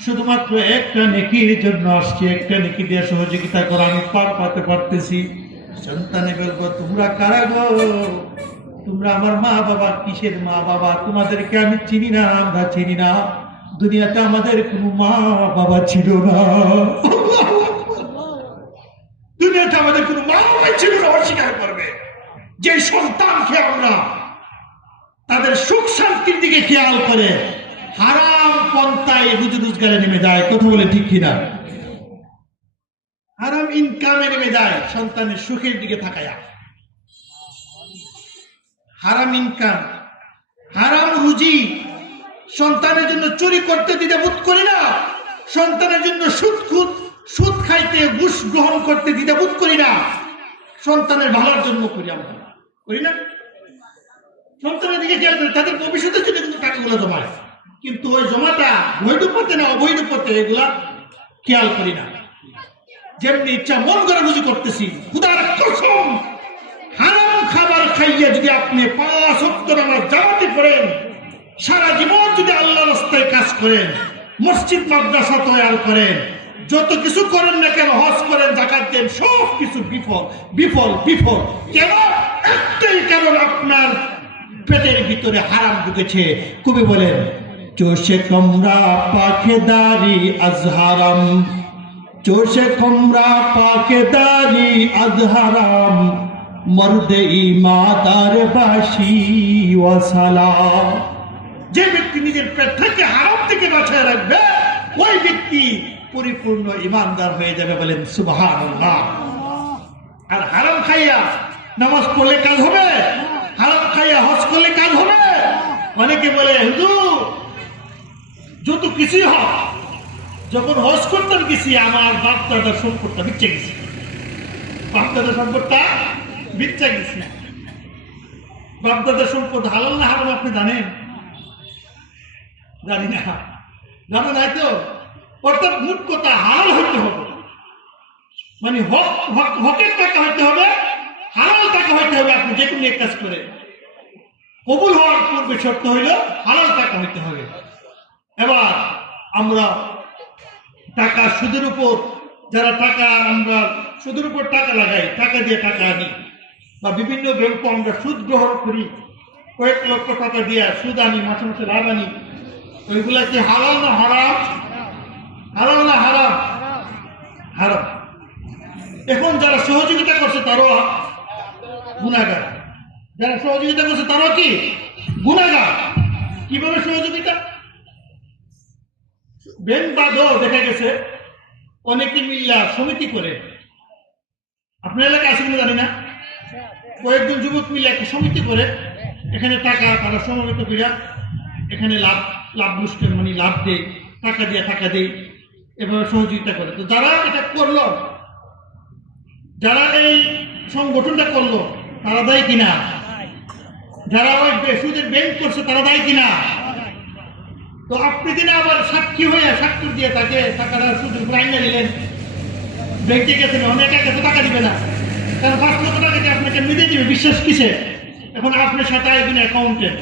শুধুমাত্র একটা নেকির জন্য আসছি, একটা নেকি দিয়ে সহযোগিতা করা আমি পার পাতে পারতেছি। সন্তানে বলবো, তোমরা কারা গো? তোমরা আমার মা বাবা। কিসের মা বাবা? তোমাদেরকে আমি চিনি না, আমরা চিনি না, দুনিয়াতে আমাদের কোনো মা বাবা ছিল না, দুনিয়াতে আমাদের কোনো মা বাবা ছিল না। অস্বীকার করবে যে সন্তানকে আমরা তাদের সুখ শান্তির দিকে খেয়াল করে হারাম পন্থায় রোজগারে নেমে যায়। কথা বলে ঠিক কিনা? হারাম ইনকামে নেমে যায় সন্তানের সুখের দিকে তাকায়া। হারাম ইনকাম, হারাম রুজি সন্তানের জন্য চুরি করতে দিতে বোধ করি না, সন্তানের জন্য সুদ খাইতে, ঘুষ গ্রহণ করতে দ্বিধাবোধ করি না। সন্তানের ভালোর জন্য করি, আমরা করি না? সন্তানের দিকে খেয়াল করি, তাদের ভবিষ্যতের জন্য কিন্তু টাকাগুলো জমায়, কিন্তু ওই জমাটা বৈধ পথে না অবৈধ পথে এগুলা খেয়াল করি না। যেমনি ইচ্ছা মন গড়া বুঝি করতেছি, খুদার কসম হারাম খাবার খাইয়া যদি আপনি 5 ওয়াক্ত নামাজ জামাতে পড়েন, সারা জীবন যদি আল্লাহ রাস্তায় কাজ করেন, মসজিদ মাদ্রাসা তৈরি করেন, যত কিছু করেন না কেন, হজ করেন, যাকাত দেন, সব কিছু বিফল বিফল বিফল। কেন? একটাই কারণ, আপনার পেটের ভিতরে হারাম ঢুকেছে। কবি বলেন, চোষে কমরা পাখেদারি আজহারাম, চোষে কমরা পাখেদারি আজহারাম, মর্দে ইমাদার বাসি ওয়াসালাম। যে ব্যক্তি নিজের পেট থেকে হারাম থেকে বাঁচায় রাখবে, ওই ব্যক্তি পরিপূর্ণ ইমানদার হয়ে যাবে। বলেন সুবহানাল্লাহ। আর হারাম খাইয়া নামাজ পড়লে কাজ হবে? হারাম খাইয়া হজ করলে কাজ হবে? অনেকে বলে, হুজুর যত কিছুই হোক, যখন হজ করতাম গেছি, আমার বাপ দাদার সম্পদটা বিচ্ছে গেছি, বাপ দাদার সম্পদটা বিচ্ছে গেছি। বাপ দাদার সম্পদ হালাল না হারাম আপনি জানেন? জানি না, জানো নাই তো? অর্থাৎ মোট কথা হালাল হইতে হবে, মানে হকের টাকা হইতে হবে, হালাল টাকা হইতে হবে। আপনি যে কোনো এক কাজ করে কবুল হওয়ার পূর্বে শর্ত হইল হালাল টাকা হইতে হবে। এবার আমরা টাকা সুদের উপর, যারা টাকা আমরা সুদের উপর টাকা লাগাই, টাকা দিয়ে টাকা আনি, বা বিভিন্ন ব্যাংক আমরা সুদ গ্রহণ করি, কয়েক লক্ষ টাকা দিয়ে সুদ আনি, মাসে মাসে লাভ আনি, ওইগুলা কি হালাল না হারাম? হালাল না হারাম? হারাম। এখন যারা সহযোগিতা করছে তারও গুনাহগার, যারা সহযোগিতা করছে তারও কি গুনাহগার। কিভাবে সহযোগিতা? ব্যাংক বাদও দেখা গেছে অনেকে মিল্লা সমিতি করে, আপনার এলাকায় আছে কিনা জানি না, কয়েকজন যুবক মিলে একটা সমিতি করে, এখানে টাকা তারা সমবেত করিয়া এখানে লাভ মুশকিল, মানে লাভ দেয়, টাকা দেয়, এভাবে সহযোগিতা করে। তো যারা এটা করলো, যারা এই সংগঠনটা করলো, তারা দায়ী কিনা? যারা ওই সুদের ব্যাংক করছে তারা দায়ী কিনা? তো আপনি দিনে আবার সাক্ষী হয়ে স্বাক্ষর দিয়ে তাকে টাকাটা সুদের উপর আইনা দিলেন, ব্যাংকে গেছেন, অনেকে কাছে টাকা দিবে না, কারণ 5 লক্ষ টাকা দিয়ে আপনাকে মিলে দিবে, বিশ্বাস কিসে? এখন আপনার সাথে আরেকজন অ্যাকাউন্টেন্ট,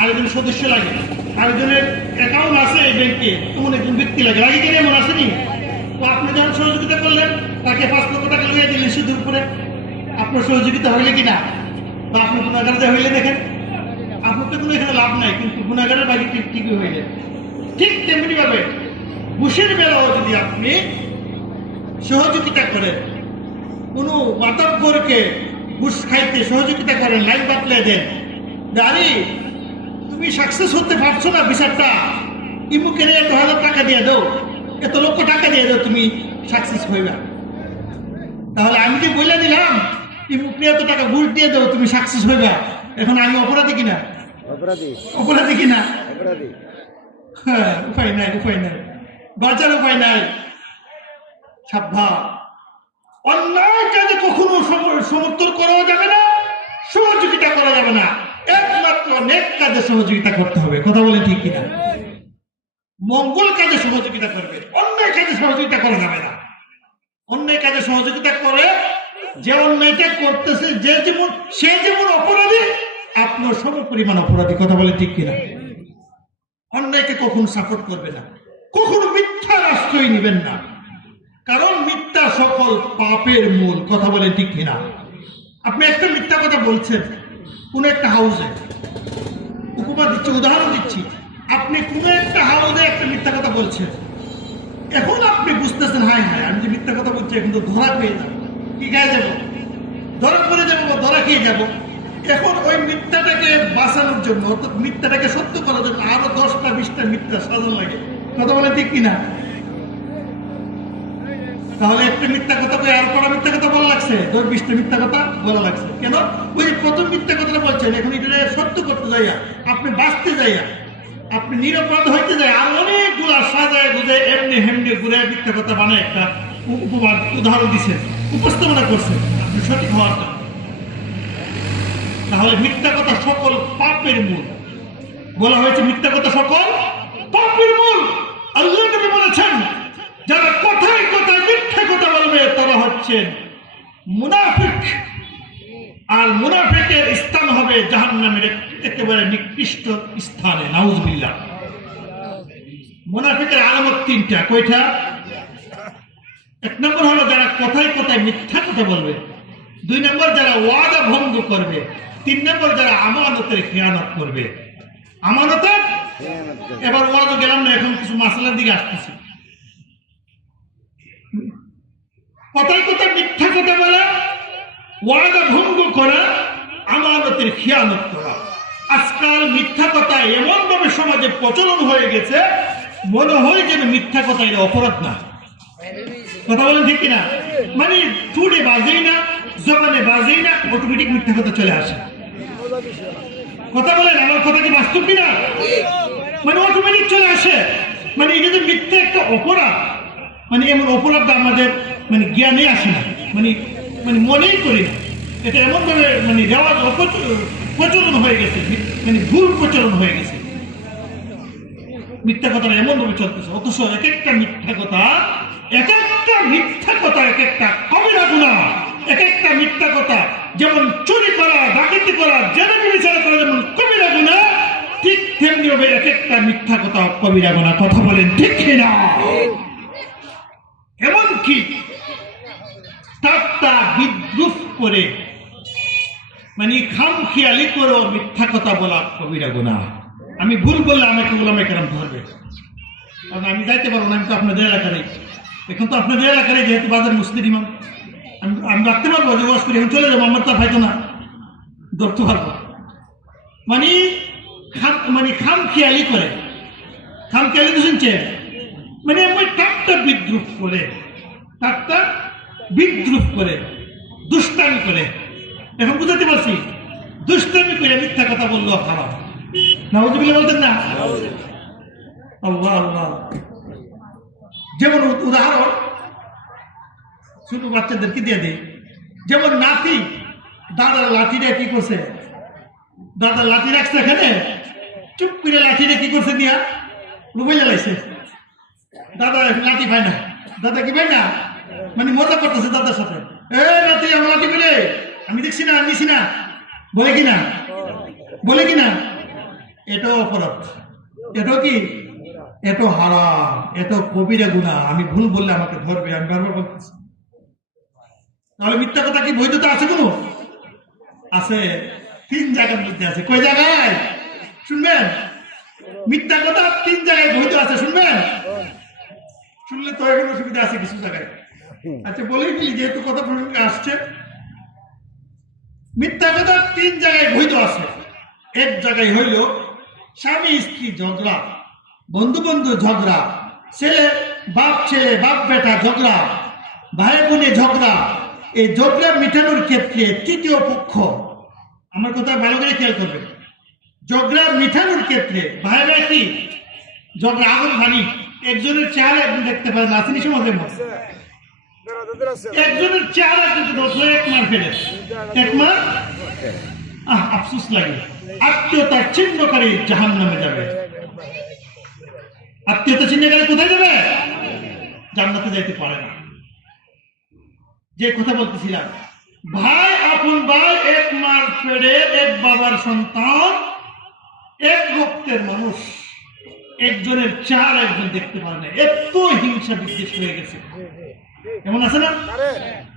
আরেকজন সদস্য লাগে, আরেকজনের অ্যাকাউন্ট আছে এই ব্যাংকে, এমন একজন ব্যক্তি লাগে, লাগে কিনা? এমন আসেনি? তো আপনি যখন সহযোগিতা করলেন, তাকে 5 লক্ষ টাকা লিয়ে দিলেন সুদের উপরে, আপনার সহযোগিতা হইলে কিনা? বা আপনি গুণাগার হইলে দেখেন, আপনার তো কোনো এখানে লাভ নাই, কিন্তু গুণাগারের বাকি ঠিকই হইলে। ঠিক তেমনি ভাবে ঘুষের বেলাও যদি আপনি সহযোগিতা করেন, কোনো মাতব্বরকে ঘুষ খাইতে সহযোগিতা করেন, লাইন বাতলে দেন, আরে তুমি সাকসেস হতে পারছো না বিচারটা, ইমুকে 1,000 টাকা দিয়ে দাও, এত লক্ষ টাকা দিয়ে দাও, তুমি সাকসেস হইবা। তাহলে আমি যে বলে দিলাম ইমুকে এত টাকা ঘুষ দিয়ে দাও, তুমি সাকসেস হইবা, এখন আমি অপরাধী কিনা? অপরাধী কিনা? হ্যাঁ, উপায় নাই, বাঁচার উপায় নাই। সাবধান, অন্যায় কাজে কখনো সমর্থন করা যাবে না, সহযোগিতা করা যাবে না, একমাত্র নেক কাজে সহযোগিতা করতে হবে। কথা বলেন ঠিক কিনা? মঙ্গল কাজে সহযোগিতা করবে, অন্যায় কাজে সহযোগিতা করা যাবে না। অন্যায় কাজে সহযোগিতা করে যে অন্যায়টা করতেছে, সে যেমন অপরাধী, আপনার সমপরিমাণ অপরাধী। কথা বলেন ঠিক কিনা? অন্যায়কে কখনো সাপোর্ট করবে না, কখনো মিথ্যার আশ্রয় নেবেন না, কারণ মিথ্যা সকল পাপের মূল। কথা বলেন ঠিক কিনা? আপনি একটা মিথ্যা কথা বলছেন কোন একটা হাউসে, উপমা দিচ্ছি, উদাহরণ দিচ্ছি, আপনি কোন একটা হাউসে একটা মিথ্যা কথা বলছেন, এখন আপনি বুঝতেছেন হায় আমি যে মিথ্যা কথা বলছি এখন তো ধরা পেয়ে যাবো, কি গায়ে যাবো, ধরা পড়ে যাবো বা ধরা খেয়ে যাবো। এখন ওই মিথ্যাটাকে বাঁচানোর জন্য, অর্থাৎ মিথ্যাটাকে সত্য করার জন্য আরো 10টা 20টা মিথ্যা সাজানো লাগে। কথা বলে ঠিক কিনা? তাহলে একটা মিথ্যা কথা কই আর পড়া মিথ্যা কথা বলা লাগছে, 10-20টা মিথ্যা কথা বলা লাগছে। কেন? ওই যে প্রথম মিথ্যা কথাটা বলছেন, এখন এটা সত্য করতে যাইয়া, আপনি বাঁচতে যাইয়া, আপনি নিরাপদ হইতে যায়, আর অনেকগুলা সাজায় বুঝে এমনি হেমনি ভেঙে ঘুরে মিথ্যা কথা বানায় একটা উপমান উদাহরণ দিচ্ছেন, উপস্থাপনা করছেন আপনি সঠিক হওয়ার জন্য। তাহলে মিথ্যা কথা সকল পাপের মূল। বলা হয়েছে মিথ্যা কথা সকল পাপের মূল। আল্লাহ নবী বলেছেন যারা কথায় কথায় মিথ্যা কথা বলবে তারা হচ্ছেন মুনাফিক, আর মুনাফিকের স্থান হবে জাহান্নামের একেবারে নিকৃষ্ট স্থানে। নাউজুবিল্লাহ। মুনাফিকের আলামত তিনটা। কয়টা? এক নম্বর হলো যারা কথায় কথায় মিথ্যা কথা বলবে, দুই নম্বর যারা ওয়াদা ভঙ্গ করবে, তিন নম্বর যারা আমানতের খেয়ানত করবে। আমানতের, এবার ওয়াদা গেলাম না, এখন কিছু মাসালার দিকে আসতেছি। কথায় কথায় মিথ্যা কথা বলা, ওয়াদা ভঙ্গ করা, আমানতের খেয়ানত করা। আজকাল মিথ্যা কথা এমন ভাবে সমাজে প্রচলন হয়ে গেছে, মনে হয় যেন মিথ্যা কথা এটা অপরাধ না। কথা বলেন ঠিক কিনা? মানে চুড়ে বাজেই না, জবানে বাজেই না, অটোমেটিক মিথ্যা কথা চলে আসে। কথা বলেন, আমার কথা কি বাস্তব কিনা? মানে অটোমেটিক চলে আসে। মানে এটা যে মিথ্যা একটা অপরাধ, মানে এমন অপরাধটা আমাদের মানে জ্ঞানে আসে না, মানে মানে মনেই করি না। এটা এমন ভাবে মানে রেওয়াজ প্রচলন হয়ে গেছে, মানে ভুল প্রচলন হয়ে গেছে। মিথ্যা কথা এমন ভাবে চলতেছে, অথচ এক একটা মিথ্যা কথা এক একটা কবিরা গুনাহ। এক একটা মিথ্যা কথা যেমন চুরি করা, ডাকাতি করা, জেনাকে বিচার করা যেমন কবিরা গুনাহ, ঠিক তেমনি ভাবে এক একটা মিথ্যা কথা কবিরা গুনাহ। কথা বলেন ঠিক কিনা? এমনকি ঠাট্টা বিদ্রুপ করে, মানে খামখেয়ালি করেও মিথ্যা কথা বলা কবিরা গুনাহ। আমি ভুল বললে আমাকে ওলামায়ে কেরাম ধরবে, কারণ আমি যাইতে পারবো না, আমি তো আপনাদের এলাকারই। এখন তো আপনাদের এলাকারই, যেহেতু বাজার মুসলিম ইমাম, আমি রাখতে পারবো যে ওয়াজ করি, এখন চলে যাবো, আমার তো হয়তো না ধরতে পারবো। মানে খামখেয়ালি করে, খামখেয়ালি তো শুনছে, মানে আমি ঠাট্টা বিদ্রুপ করে, ঠাট্টা বিদ্রুপ করে, দুষ্টামি করে। এখন বুঝাতে পারছি, দুষ্টামি করে মিথ্যা কথা বললো খারাপ। নাউজুবিল্লাহ বলতেন না? আল্লাহ আল্লাহ। যেমন উদাহরণ ছোট বাচ্চাদেরকে দিয়ে দেয়, যেমন নাতি দাদার লাঠিটা কি করছে, দাদার লাঠি রাখছে এখানে, চুপ করে লাঠিটা কি করছে দিয়া রুবাইয়া লাইছে। দাদা লাঠি পায় না, দাদা কি পায় না, মানে মজা করতেছে দাদার সাথে। এ নাতি আমার লাঠি পেলে, আমি দেখছি না, নিছি না, বলে কিনা, বলে কিনা? এটাও অপরাধ, এটাও কি, এত হারাম, এত কবিরা গুনাহ। আমি ভুল বললে আমাকে ধরবে, আমি বারবার বলতেছি। তাহলে মিথ্যা কথা কি বৈধতা আছে? কোনো আছে, তিন জায়গার মধ্যে আছে। কয় জায়গায় শুনবেন? মিথ্যা কথা তিন জায়গায় বৈধ আছে, শুনবেন? শুনলে তো এখন অসুবিধা আছে কিছু জায়গায়। আচ্ছা বলেই বলি, যেহেতু কথা প্রসঙ্গে আসছে, মিথ্যা কথা তিন জায়গায় বৈধ আছে। এক জায়গায় হইল স্বামী স্ত্রী ঝগড়া, বন্ধু বন্ধু ঝগড়া, ছেলে বাপ বেটা ঝগড়া, ভাই বোনে ঝগড়া। এই ঝগড়া মিটানোর ক্ষেত্রে তৃতীয় পক্ষ, আমার কথা ভালো করে খেয়াল করবে, ঝগড়া মিটানোর ক্ষেত্রে ভাই ভাই কি ঝগড়া আগুন ভানি, একজনের চেহারা একদিন দেখতে পারে না, আসেনি সমাজের মধ্যে, একজনের চেহারা কিন্তু এক মার ফেলে, এক মার, আফসোস লাগে। আত্মীয়তার ছিন্নকারী জাহান্নামে যাবে। আত্মীয়তা ছিন্নকারী কোথায় যাবে? জান্নাতে যাইতে পারে না। যে কথা বলতেছিলাম, ভাই আপন ভাই, এক মার ফেড়ে, এক বাবার সন্তান, এক রক্তের মানুষ, একজনের চেহারা একজন দেখতে পারে না, এত হিংসা বিদ্বেষ হয়ে গেছে। এমন আছে না?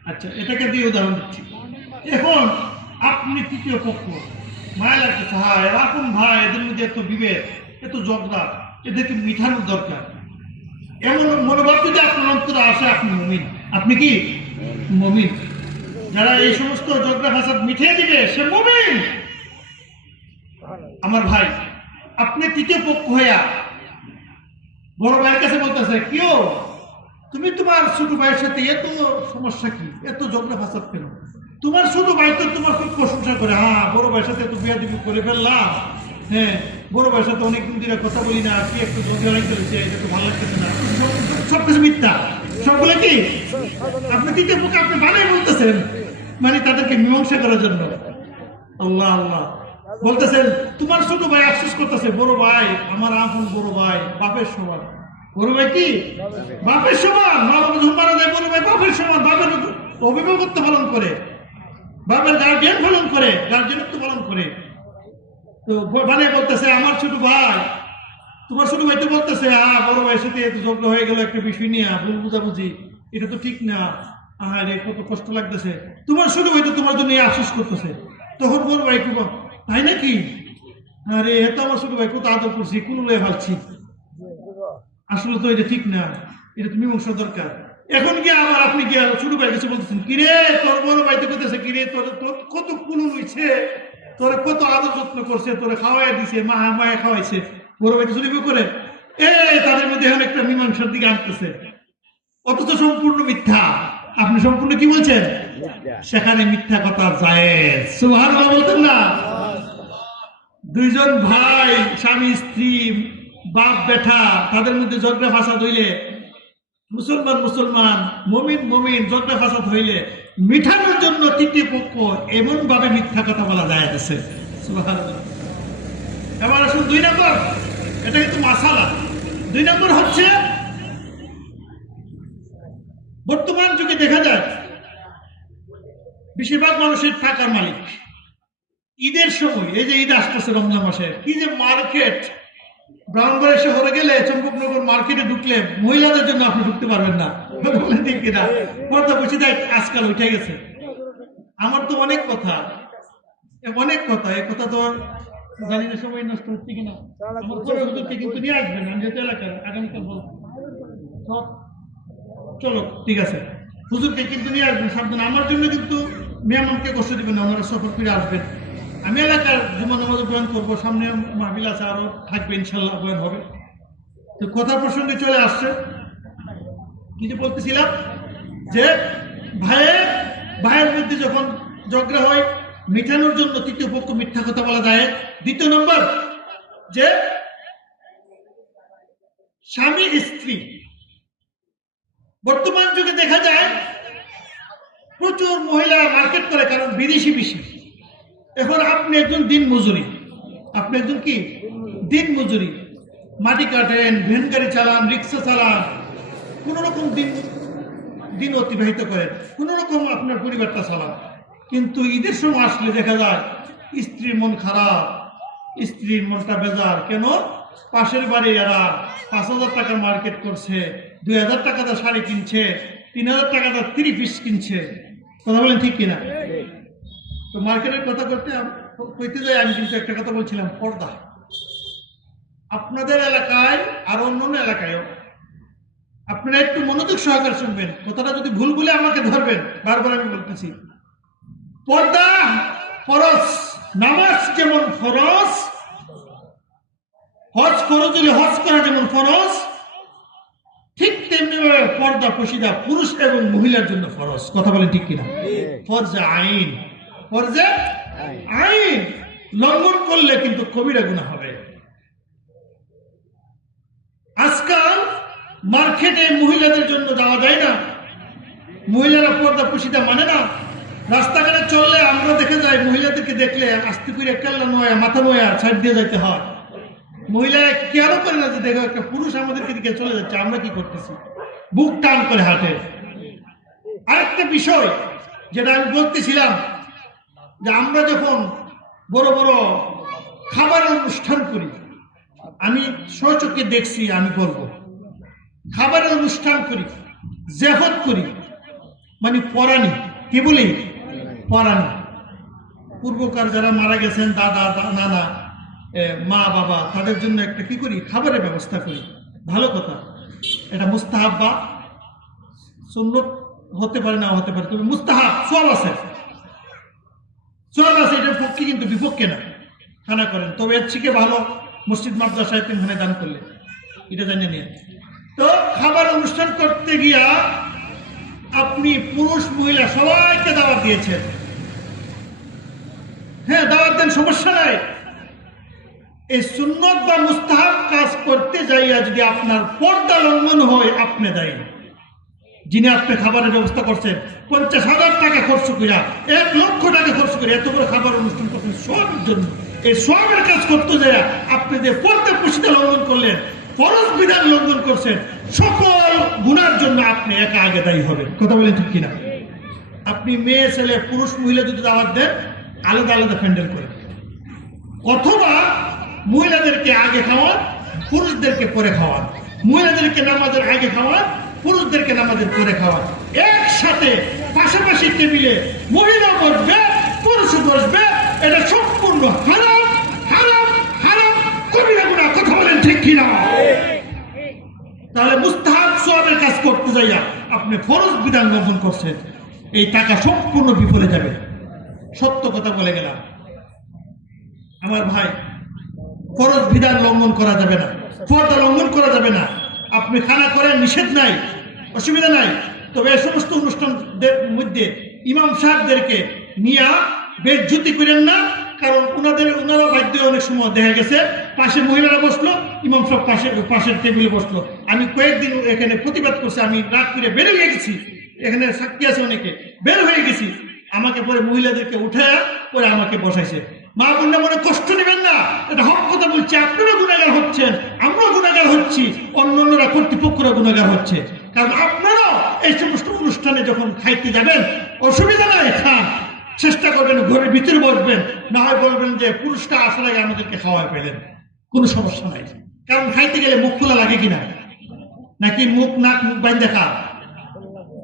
আচ্ছা, এটাকে দিয়ে উদাহরণ দিচ্ছি। এখন আপনি তৃতীয় পক্ষ, মায়া লাগতেছে, হ্যাঁ আপন ভাই, এদের মধ্যে এত বিভেদ, এত ঝগড়া, এদেরকে মিঠানোর দরকার। এমন মনোভাব যদি আপনার অন্তরে আসে, আপনি মুমিন। আপনি কি মুমিন? যারা এই সমস্ত ঝগড়া ফাসাদ মিঠিয়ে দিবে, সে মুমিন। আমার ভাই, আপনি তৃতীয় পক্ষ হইয়া বড় ভাইয়ের কাছে বলতেছে, কেউ তুমি তোমার ছোট ভাইয়ের সাথে এত সমস্যা কি, এত ঝগড়া ফাসাদ কেন? তোমার ছোট ভাই তো তোমার খুব প্রশংসা করে, হ্যাঁ বড় ভাইয়ের সাথে এত বিয়াদবি করে ফেললাম, হ্যাঁ বড় ভাইয়ের সাথে অনেকদিন ধরে কথা বলি না, কি একটু ঝগড়া হয়ে চলেছে, এটা তো ভালো লাগতেছে না, সবকিছু মিথ্যা, সবগুলো কি আপনি তৃতীয় পক্ষ আপনি বানাই বলতেছেন, মানে তাদেরকে মীমাংসা করার জন্য। আল্লাহ আল্লাহ বলতেছেন তোমার ছোট ভাই আফসোস করতেছে, বড় ভাই আমার আপন বড় ভাই বাপের সমান। বড় ভাই কি বাপের সমান, মা বাবা যখন মারা যায় বড় ভাই বাপের সমান, বাপের অভিভাবকত্ব পালন করে, বাপের গার্ডিয়ান পালন করে, গার্ডিয়ানত্ব পালন করে। তো মানে বলতেছে আমার ছোট ভাই, তোমার ছোট ভাই তো বলতেছে বড় ভাইয়ের সাথে এত ঝগড়া হয়ে গেল একটা বিষয় নিয়ে, ভুল বুঝাবুঝি, এটা তো ঠিক না, রে কত কষ্ট লাগতেছে। তোমার ছোট ভাই তো তোমার জন্য আফসোস করতেছে। তখন বড় ভাই খুব, তাই নাকি, আরে এত আমার ছোট ভাই কত আদর করছি, কুলুলে ভাবছি, আসলে তো এটা ঠিক না, এটা তুমি মীমাংসা দরকার। এখন কি আবার আপনি কি ছোট ভাই কিছু বলতেছেন, কিরে তোর বড় ভাই তো করতেছে, কিরে তোর কত কুলু হইছে, তোরে কত আদর যত্ন করছে, তোরে খাওয়াই দিছে, মায়া খাওয়াইছে, বড় ভাই চুরি করে তাদের মধ্যে এখন একটা মীমাংসার দিকে আনতেছে, অথচ সম্পূর্ণ মিথ্যা। আপনি সম্পূর্ণ কি বলছেন, সেখানে মিথ্যা কথা জায়েজ। সুবহানাল্লাহ বলতেন না? দুইজন ভাই স্বামী স্ত্রী বাপ বেটা তাদের মধ্যে ঝগড়া ফাসাদ হইলে, মুসলমান মুসলমান মুমিন মুমিন ঝগড়া ফাসাদ হইলে মিঠানোর জন্য তৃতীয় পক্ষ এমন ভাবে মিথ্যা কথা বলা যায় আছে। সুবহানাল্লাহ। এবার আসুন 2 নম্বর, এটা কিন্তু মাসালা। 2 নম্বর হচ্ছে বর্তমান যুগে দেখা যায় বেশিরভাগ মানুষের টাকার মালিক। ঈদের সময়, এই যে ঈদ আসতেছে রমজান মাসে, কি যে মার্কেট, ব্রাহ্মণবাড়িয়া শহরে গেলে চম্পকনগর মার্কেটে ঢুকলে মহিলাদের জন্য আপনি ঢুকতে পারবেন না, বলেন ঠিক কিনা? পর্দা বেশি দেয় আজকাল উঠে গেছে। আমার তো অনেক কথা, এই কথা তো জানি না সময় নষ্ট হচ্ছে কিনা। আমার পরে হুজুরকে কিন্তু নিয়ে আসবেন, আমি যেহেতু এলাকার, আগামীকাল বলবো। চলো ঠিক আছে, হুজুরকে কিন্তু নিয়ে আসবেন, সাবধান। আমার জন্য কিন্তু মেহমানকে কষ্ট দিবেন না, ওনারা সফর করে আসবেন। আমি এলাকার জুমা নামাজ বয়ান করবো, সামনে মাহফিল আছে, আরো থাকবে ইনশাল্লাহ, বয়ান হবে। তো কথা প্রসঙ্গে চলে আসছে, কি যে বলতেছিলাম যে ভাইয়ের মধ্যে যখন ঝগড়া হয়, মিটানোর জন্য তৃতীয় পক্ষ মিথ্যা কথা বলা যায়। 2 নম্বর যে স্বামী স্ত্রী, বর্তমান যুগে দেখা যায় প্রচুর মহিলা মার্কেট করে, কারণ বিদেশি বেশি। এখন আপনি একজন দিন মজুরি, আপনি একজন কি দিন মজুরি, মাটি কাটেন, ভ্যান গাড়ি চালান, রিক্সা চালান, কোন রকম দিন অতিবাহিত করেন, কোন রকম আপনার পরিবারটা চালান। কিন্তু ঈদের সময় আসলে দেখা যায় স্ত্রীর মন খারাপ, স্ত্রীর মনটা বেজার। কেন? পাশের বাড়ি এরা 5,000 টাকার মার্কেট করছে, 2,000 টাকাতে শাড়ি কিনছে, 3,000 টাকাতে 3 পিস কিনছে। কথা বলেন ঠিক কিনা? তো মার্কেটের কথা কইতে যাই আমি কিন্তু একটা কথা বলছিলাম, পর্দা। আপনাদের এলাকায় আর অন্য এলাকায়ও আপনারা একটু মনোযোগ সহকারে শুনবেন, কথাটা যদি ভুল বলে আমাকে ধরবেন, বারবার আমি বলতেছি। পর্দা ফরজ, নামাজ যেমন ফরজ, হজ ফরজ হলে হজ করা যেমন ফরজ, ঠিক তেমনি পর্দা পশিদা পুরুষ এবং মহিলার জন্য ফরজ। কথা বলেন ঠিক কিনা? ফরজে আইন, ফরজে আইন লঙ্ঘন করলে কিন্তু কবিরা গুনাহ হবে। আজকাল মার্কেটে মহিলাদের জন্য যাওয়া যায় না, মহিলারা পর্দা পশিদা মানে না। রাস্তাঘাটে চললে আমরা দেখে যাই, মহিলাদেরকে দেখলে আস্তে করে কেল্লা নয়া মাথা নয়া সাইড দিয়ে যাইতে হয়। মহিলারা কেন করে না যে দেখো একটা পুরুষ আমাদেরকে দিকে চলে যাচ্ছে, আমরা কি করতেছি, বুক টান করে হাঁটে। আরেকটা বিষয় যেটা আমি বলতেছিলাম, যে আমরা যখন বড় বড় খাবারের অনুষ্ঠান করি, আমি স্বচক্ষে দেখছি, আমি বলবো খাবারের অনুষ্ঠান করি, জেফত করি, মানে পরানি, কি বলি পরানি। পূর্বকার যারা মারা গেছেন, দাদা নানা মা বাবা, তাদের জন্য একটা কি করি, খাবারের ব্যবস্থা করি। ভালো কথা, এটা মুস্তাহাব বা সুন্নত হতে পারে, না হতে পারে, তবে মুস্তাহাব, সওয়াব আছে, এটার পক্ষে কিন্তু বিপক্ষে না। খানা করেন, তবে এর থেকে ভালো মসজিদ মাদ্রাসায় 3 খানে দান করলে, এটা জানিয়ে নিয়ে। তো খাবার অনুষ্ঠান করতে গিয়া আপনি পুরুষ মহিলা সবাইকে দাওয়াত দিয়েছেন, হ্যাঁ দাওয়াত দেন, সমস্যা নাই। এই সুন্নত বা মুস্তাহাব কাজ করতে যাইয়া যদি আপনার পর্দা লঙ্ঘন হয়, আপনি দায়ী। যিনি আপনি খাবারের ব্যবস্থা করছেন, 50,000 টাকা খরচ করিয়া, 1 লক্ষ টাকা খরচ করে এত বড় খাবার অনুষ্ঠান করছেন সবের জন্য, এই সবের কাজ করতে যাইয়া আপনি যে পর্দা পুষিতে লঙ্ঘন করলেন, ফরজ বিধান লঙ্ঘন করছেন, সকল গুনার জন্য আপনি একা আগে দায়ী হবেন। কথা বলেন ঠিক কিনা? আপনি মেয়ে ছেলে পুরুষ মহিলা যদি দাওয়াত দেন, আলাদা আলাদা প্যান্ডেল করেন, অথবা মহিলাদেরকে আগে খাওয়ান, পুরুষদেরকে পরে খাওয়ান, মহিলাদেরকে নামাজের আগে খাওয়ান, পুরুষদেরকে নামাজের পরে খাওয়ান। একসাথে পাশাপাশি টেবিলে মহিলা বসবে, পুরুষ বসবে, এটা সম্পূর্ণ হারাম, হারাম, হারাম, কবিরা গুনাহ। কথা বলেন ঠিক কিনা? তাহলে মুস্তাহাব সওয়াবের কাজ করতে যাইয়া আপনি ফরজ বিধান লঙ্ঘন করছেন, এই টাকা সম্পূর্ণ বিফলে যাবে। সত্য কথা বলে গেলাম। আমার ভাই, ফরজ বিধান লঙ্ঘন করা যাবে না, পর্দা লঙ্ঘন করা যাবে না। আপনি খানা করেন, নিষেধ নাই, অসুবিধা নাই। তবে এই সমস্ত অনুষ্ঠানদের মধ্যে ইমাম সাহেবদেরকে নিয়ে বেজ্জতি করেন না, কারণ ওনারা বাধ্য অনেক সময় দেখা গেছে পাশে মহিলারা বসলো, ইমাম সাহেব পাশের টেবিলে বসলো। আমি কয়েকদিন এখানে প্রতিবাদ করছি, আমি রাত করে বের হয়ে গেছি, এখানে সাক্ষী আছে অনেকে, বের হয়ে গেছি। আমাকে পরে মহিলাদেরকে উঠায় পরে আমাকে বসাইছে। মা বোনরা মনে কষ্ট নেবেন না, এটা হক কথা বলছি। আপনারা গুনাহগার হচ্ছেন, আমরাও গুনাহগার হচ্ছি, অন্যান্যরা কর্তৃপক্ষরা গুনাহগার হচ্ছে। কারণ আপনারাও এই সমস্ত অনুষ্ঠানে যখন খাইতে যাবেন, অসুবিধা নাই, খান, চেষ্টা করবেন ঘরের ভিতরে বসবেন, না হয় বলবেন যে পুরুষটা আসার আগে আমাদেরকে খাওয়াই পেলেন, কোনো সমস্যা নাই। কারণ খাইতে গেলে মুখ খোলা লাগে কিনা, নাকি মুখ নাক মুখ বাইন্দা খা?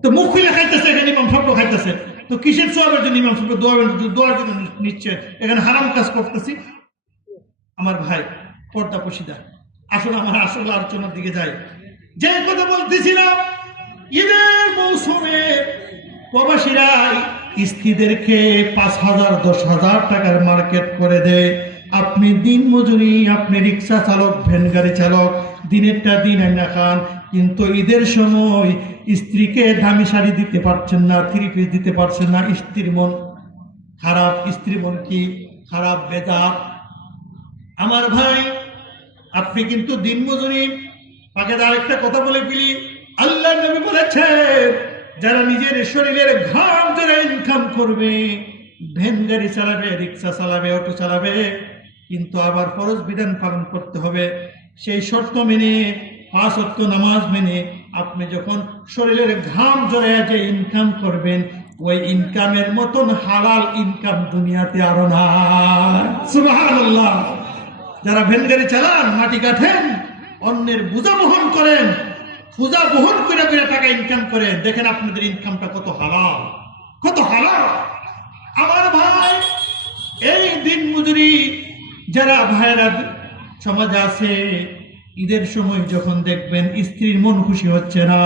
তো মুখ খুলে খাইতেছে, এখানে ইমাম সাহেব খাইতেছে, তো কিসের সওয়াবের জন্য ইমাম সাহেব দোয়ার জন্য নিচ্ছে? এখানে হারাম কাজ করতেছি। আমার ভাই, পর্দা পশিদা। আসলে আমার আসল আলোচনার দিকে যাই। যে কথা বলতেছিলাম, ঈদের মৌসুমে প্রবাসীরা স্ত্রীদেরকে 5,000 10,000 টাকার মার্কেট করে দেয়। আপনি দিন মজুরি, আপনি রিক্সা চালক, ভ্যান গাড়ি চালক, দিনেরটা দিন আইনা খান, কিন্তু ঈদের সময় স্ত্রীকে দামি শাড়ি দিতে পারছেন না, 3 পিস দিতে পারছেন না। স্ত্রীর মন খারাপ, স্ত্রীর মন কি খারাপ, বেজার। আমার ভাই, আপনি কিন্তু দিন মজুরি পাকে আরেকটা কথা বলে ফেলি। আল্লাহ নবী বলেছেন, যারা নিজের শরীরের ঘাম যারা ইনকাম করবে, ভ্যান গাড়ি চালাবে, রিক্সা চালাবে, অটো চালাবে, কিন্তু আবার ফরজ বিধান পালন করতে হবে। সেই শর্ত মেনে, 5 ওয়াক্ত নামাজ মেনে আপনি যখন শরীরের ঘাম জড়ায় যে ইনকাম করবেন, ওই ইনকামের মতন হালাল ইনকাম দুনিয়াতে আরো না। সুবহানাল্লাহ। যারা ভ্যান গাড়ি চালান, মাটি কাটেন, অন্যের বোঝা বহন করেন, বোঝা বহন করে করে টাকা ইনকাম করেন, দেখেন আপনাদের ইনকামটা কত হালাল, কত হালাল। আমার ভাই, এই দিন মজুরি যারা ভাইরা সমাজে আছে, ঈদের সময় যখন দেখবেন স্ত্রীর মন খুশি হচ্ছে না,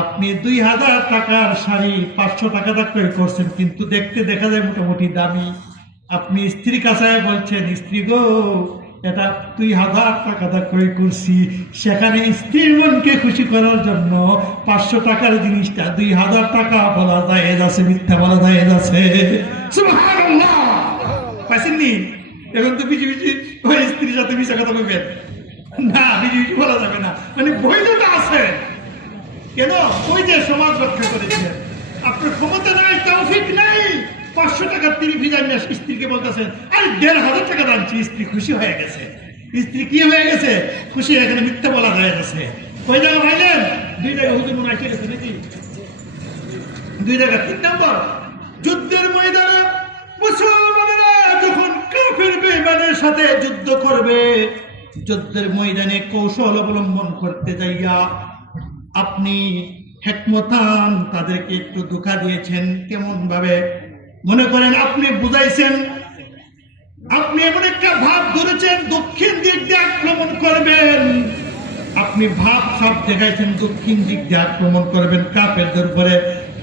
আপনি 2,000 টাকার শাড়ি 500 টাকা ক্রয় করছেন, কিন্তু দেখতে দেখা যায় মোটামুটি দামি। আপনি স্ত্রী কাছে বলছেন, স্ত্রী গো, এটা 2,000 টাকা ক্রয় করছি। সেখানে স্ত্রীর মনকে খুশি করার জন্য 500 টাকার জিনিসটা 2,000 টাকা বলা যায় আছে, মিথ্যা বলা যায় আছে। সুবহানাল্লাহ। পাইছেননি? এখন তো বিজি বিজি ওই স্ত্রীর সাথে মিশা কথা বলবেন না, বিজি বিজি বলা যাবে না, মানে বৈধতা আছে। কেন? ওই যে সমাজ রক্ষা করেছেন, আপনার ক্ষমতা নাই, তৌফিক নাই, 500 টাকা 3 ভিজান স্ত্রীকে বলতেছেন, আরে 1,500 টাকা দাঁড়ছি। স্ত্রী খুশি হয়ে গেছে। স্ত্রী কি হয়ে গেছে? খুশি। এখানে মিথ্যা বলা হয়ে গেছে। ওই জায়গা ভাইলেন 2 জায়গা হুজুর মনে আসে গেছে নাকি? 2 জায়গা। 3 নম্বর, যুদ্ধের ময়দানে মুসলমানেরা যখন কাফের বেঈমানের সাথে যুদ্ধ করবে, যুদ্ধের ময়দানে কৌশল অবলম্বন করতে যাইয়া আপনি হিকমতান তাদেরকে একটু ধোঁকা দিয়েছেন। কেমন ভাবে? মনে করেন আপনি বুঝাইছেন, আপনি এমন একটা ভাব ধরেছেন দক্ষিণ দিক দিয়ে আক্রমণ করবেন, আপনি ভাব সব দেখাইছেন দক্ষিণ দিক দিয়ে আক্রমণ করবেন কাফেরদের উপরে,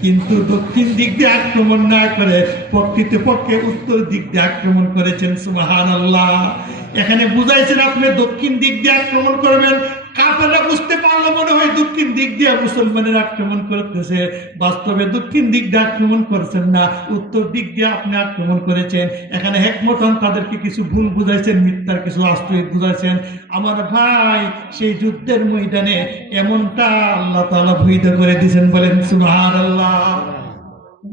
কিন্তু দক্ষিণ দিক দিয়ে আক্রমণ না করে প্রকৃতপক্ষে উত্তর দিক দিয়ে আক্রমণ করেছেন। সুবহানাল্লাহ। এখানে বুঝাইছেন আপনি দক্ষিণ দিক দিয়ে আক্রমণ করবেন, কাফেররা বুঝতে পারলো মনে হয় দক্ষিণ দিক দিয়ে মুসলমানের আক্রমণ করতেছে, বাস্তবে দক্ষিণ দিক দিয়ে আক্রমণ করছেন না, উত্তর দিক দিয়ে আপনি আক্রমণ করেছেন। এখানে হেকমতন তাদেরকে কিছু ভুল বুঝাইছেন, মিথ্যার কিছু আশ্রয় বুঝাইছেন। আমার ভাই, সেই যুদ্ধের ময়দানে এমনটা আল্লাহ তাআলা বৈধ করে দিয়েছেন, বলেন সুবহানাল্লাহ।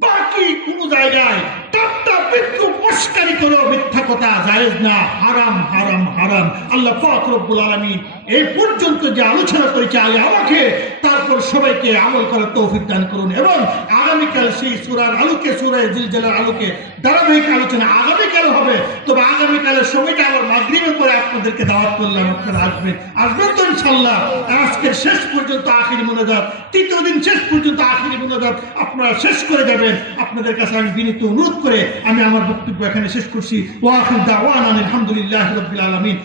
বাকি কোন জায়গায় টাট্টা বিদ্রুপ মস্কারি করো, মিথ্যা কথা জায়েজ না, হারাম হারাম হারাম। আল্লাহ পাক রব্বুল আলামিন এই পর্যন্ত যে আলোচনা করেছে আগে আমাকে, তারপর সবাইকে আমল করার তৌফিক দান করুন। এবং আগামীকাল সেই সূরার আলোকে, সূরা জিলজিলার আলোকে ধারাবাহিক আলোচনা আগামীকাল হবে। তবে আগামীকালের সময়টা আবার মাগরিবের পরে আপনাদেরকে দাওয়াত করলাম, আপনারা আসবেন তো ইনশাআল্লাহ। আজকের শেষ পর্যন্ত আখিরি মুনাজাত, তৃতীয় দিন শেষ পর্যন্ত আখিরি মুনাজাত আপনারা শেষ করে যাবেন। আপনাদের কাছে আমি বিনীত অনুরোধ করে আমি আমার বক্তব্য এখানে শেষ করছি। ওয়া আখিরু দাওয়ানা আলহামদুলিল্লাহি রাব্বিল আলামিন।